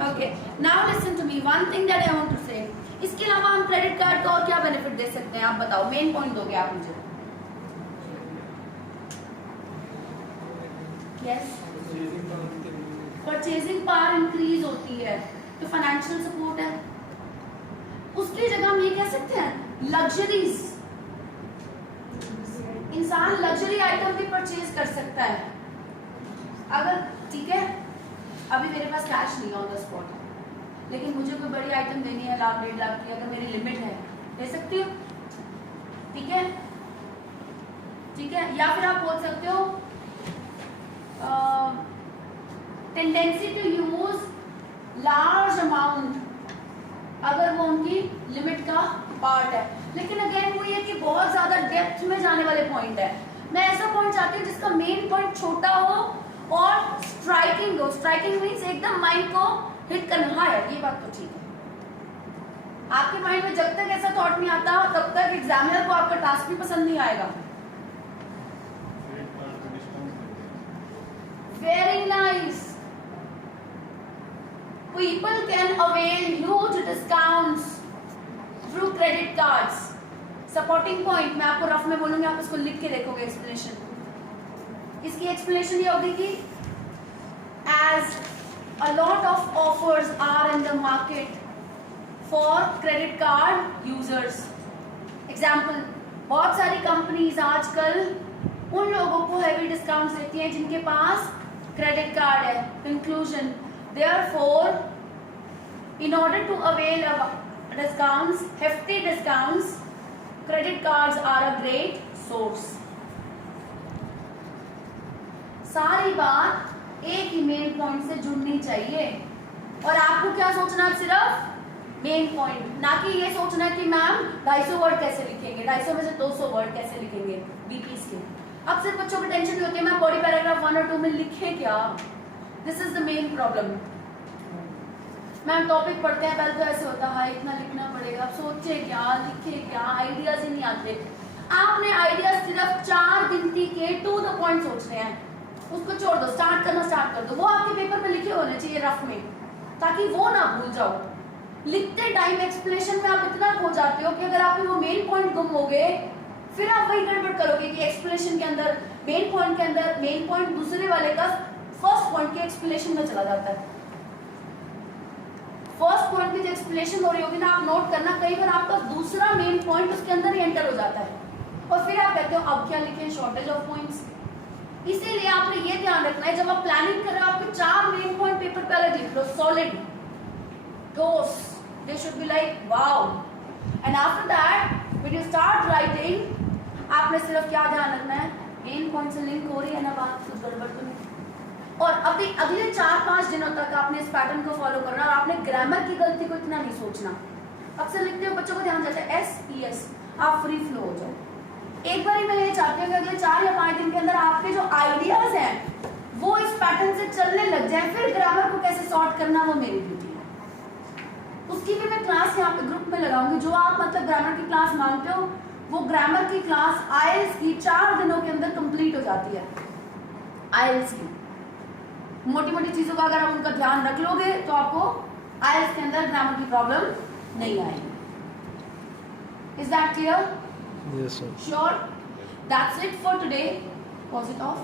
Okay, now listen to me, one thing that I want to say. इसके अलावा हम क्रेडिट कार्ड का और क्या बेनिफिट दे सकते हैं, आप बताओ, मेन पॉइंट दोगे आप मुझे। यस, परचेजिंग पावर इंक्रीज होती है, तो फाइनेंशियल सपोर्ट है। उसकी जगह हम ये कह सकते हैं लग्जरीज, इंसान लग्जरी आइटम भी परचेज कर सकता है अगर, ठीक है, अभी मेरे पास कैश नहीं है ऑन द स्पॉट, लेकिन मुझे कोई बड़ी आइटम देनी है, 1 लाख 1.5 लाख की, अगर मेरी लिमिट है दे सकती हूँ, ठीक है, ठीक है। या फिर आप बोल सकते हो tendency to use large amount, अगर वो उनकी लिमिट का पार्ट है। लेकिन अगेन वो ये कि बहुत ज्यादा डेप्थ में जाने वाले पॉइंट है। मैं ऐसा पॉइंट चाहती हूँ जिसका मेन पॉइंट छोटा हो और स्ट्राइकिंग हो। स्ट्राइकिंग मीन्स एकदम माइंड को हिट करना। हाँ यार, ये बात तो ठीक है। आपके माइंड में जब तक ऐसा थॉट नहीं आता तब तक एग्जामिनर को आपका टास्क भी पसंद नहीं आएगा। Very nice. People can avail huge discounts through credit cards. Supporting point मैं आपको रफ में बोलूंगी, आप इसको लिख के देखोगे एक्सप्लेनेशन। इसकी एक्सप्लेनेशन ये होगी कि as a lot of offers are in the market for credit card users. Example, बहुत सारी कंपनीज आजकल उन लोगों को हैवी डिस्काउंट्स देती हैं जिनके पास क्रेडिट कार्ड है। Conclusion, therefore in order to avail of discounts, hefty discounts, credit cards are a great source. सारी बात एक ही मेन पॉइंट से जुड़नी चाहिए और आपको क्या सोचना है, सिर्फ मेन पॉइंट, ना कि ये सोचना कि मैम 250 वर्ड कैसे लिखेंगे, 250 में से 200 वर्ड कैसे लिखेंगे बीपीस के। अब सिर्फ बच्चों को टेंशन नहीं होती है मैम बॉडी पैराग्राफ 1 और 2 में लिखे क्या। This is the main problem. Ma'am topic पढ़ते हैं पहले तो ऐसे होता है इतना लिखना पड़ेगा, अब सोचे क्या लिखे क्या, आइडियाज ही नहीं आते। आपने आइडियाज सिर्फ 4 गिनती के टू द पॉइंट सोचने हैं, उसको छोड़ दो, स्टार्ट करना स्टार्ट कर दो। वो आपके पेपर पे लिखे होने चाहिए रफ में, ताकि वो ना भूल जाओ। लिखते टाइम एक्सप्लेनेशन में आप इतना खो जाते हो कि अगर आपके वो मेन पॉइंट गुम हो गए फिर आप वही गड़बड़ करोगे कि एक्सप्लेनेशन के अंदर मेन पॉइंट के अंदर मेन पॉइंट दूसरे वाले का फर्स्ट पॉइंट के एक्सप्लेनेशन में चला जाता है। फर्स्ट पॉइंट की जो एक्सप्लेनेशन हो रही होगी ना, आप नोट करना, कई बार आपका दूसरा मेन पॉइंट उसके अंदर ही एंटर हो जाता है और फिर आप कहते हो अब क्या लिखें, शॉर्टेज ऑफ पॉइंट्स। इसीलिए आपने ये ध्यान रखना है जब आप प्लानिंग कर रहे हो आपके 4 मेन पॉइंट पेपर पे अलग लिख लो, सॉलिड ठोस, they should be like wow. And after that when you start writing आपने सिर्फ क्या ध्यान रखना है, मेन पॉइंट से लिंक हो रही है ना बात, कुछ गड़बड़ तो नहीं। और अभी अगले 4-5 दिनों तक आपने इस पैटर्न को फॉलो करना और आपने ग्रामर की गलती को इतना नहीं सोचना। अक्सर लिखते हो बच्चों को ध्यान जाता है SES, आप फ्री फ्लो हो जाओ। एक बार मैं ये चाहती हूँ कि अगले 4 या 5 दिन के अंदर आपके जो आइडियाज हैं वो इस पैटर्न से चलने लग जाए, फिर ग्रामर को कैसे सॉर्ट करना वो मेरी ड्यूटी है। उसकी भी मैं क्लास यहाँ पे ग्रुप में लगाऊंगी। जो आप मतलब ग्रामर की क्लास मांगते हो वो ग्रामर की क्लास IELTS की 4 दिनों के अंदर कंप्लीट हो जाती है। IELTS की मोटी मोटी चीजों का अगर आप उनका ध्यान रख लोगे तो आपको IELTS के अंदर ग्रामर की प्रॉब्लम नहीं आएगी। Is that clear? Yes, sir. Sure. That's it for today. Was it off?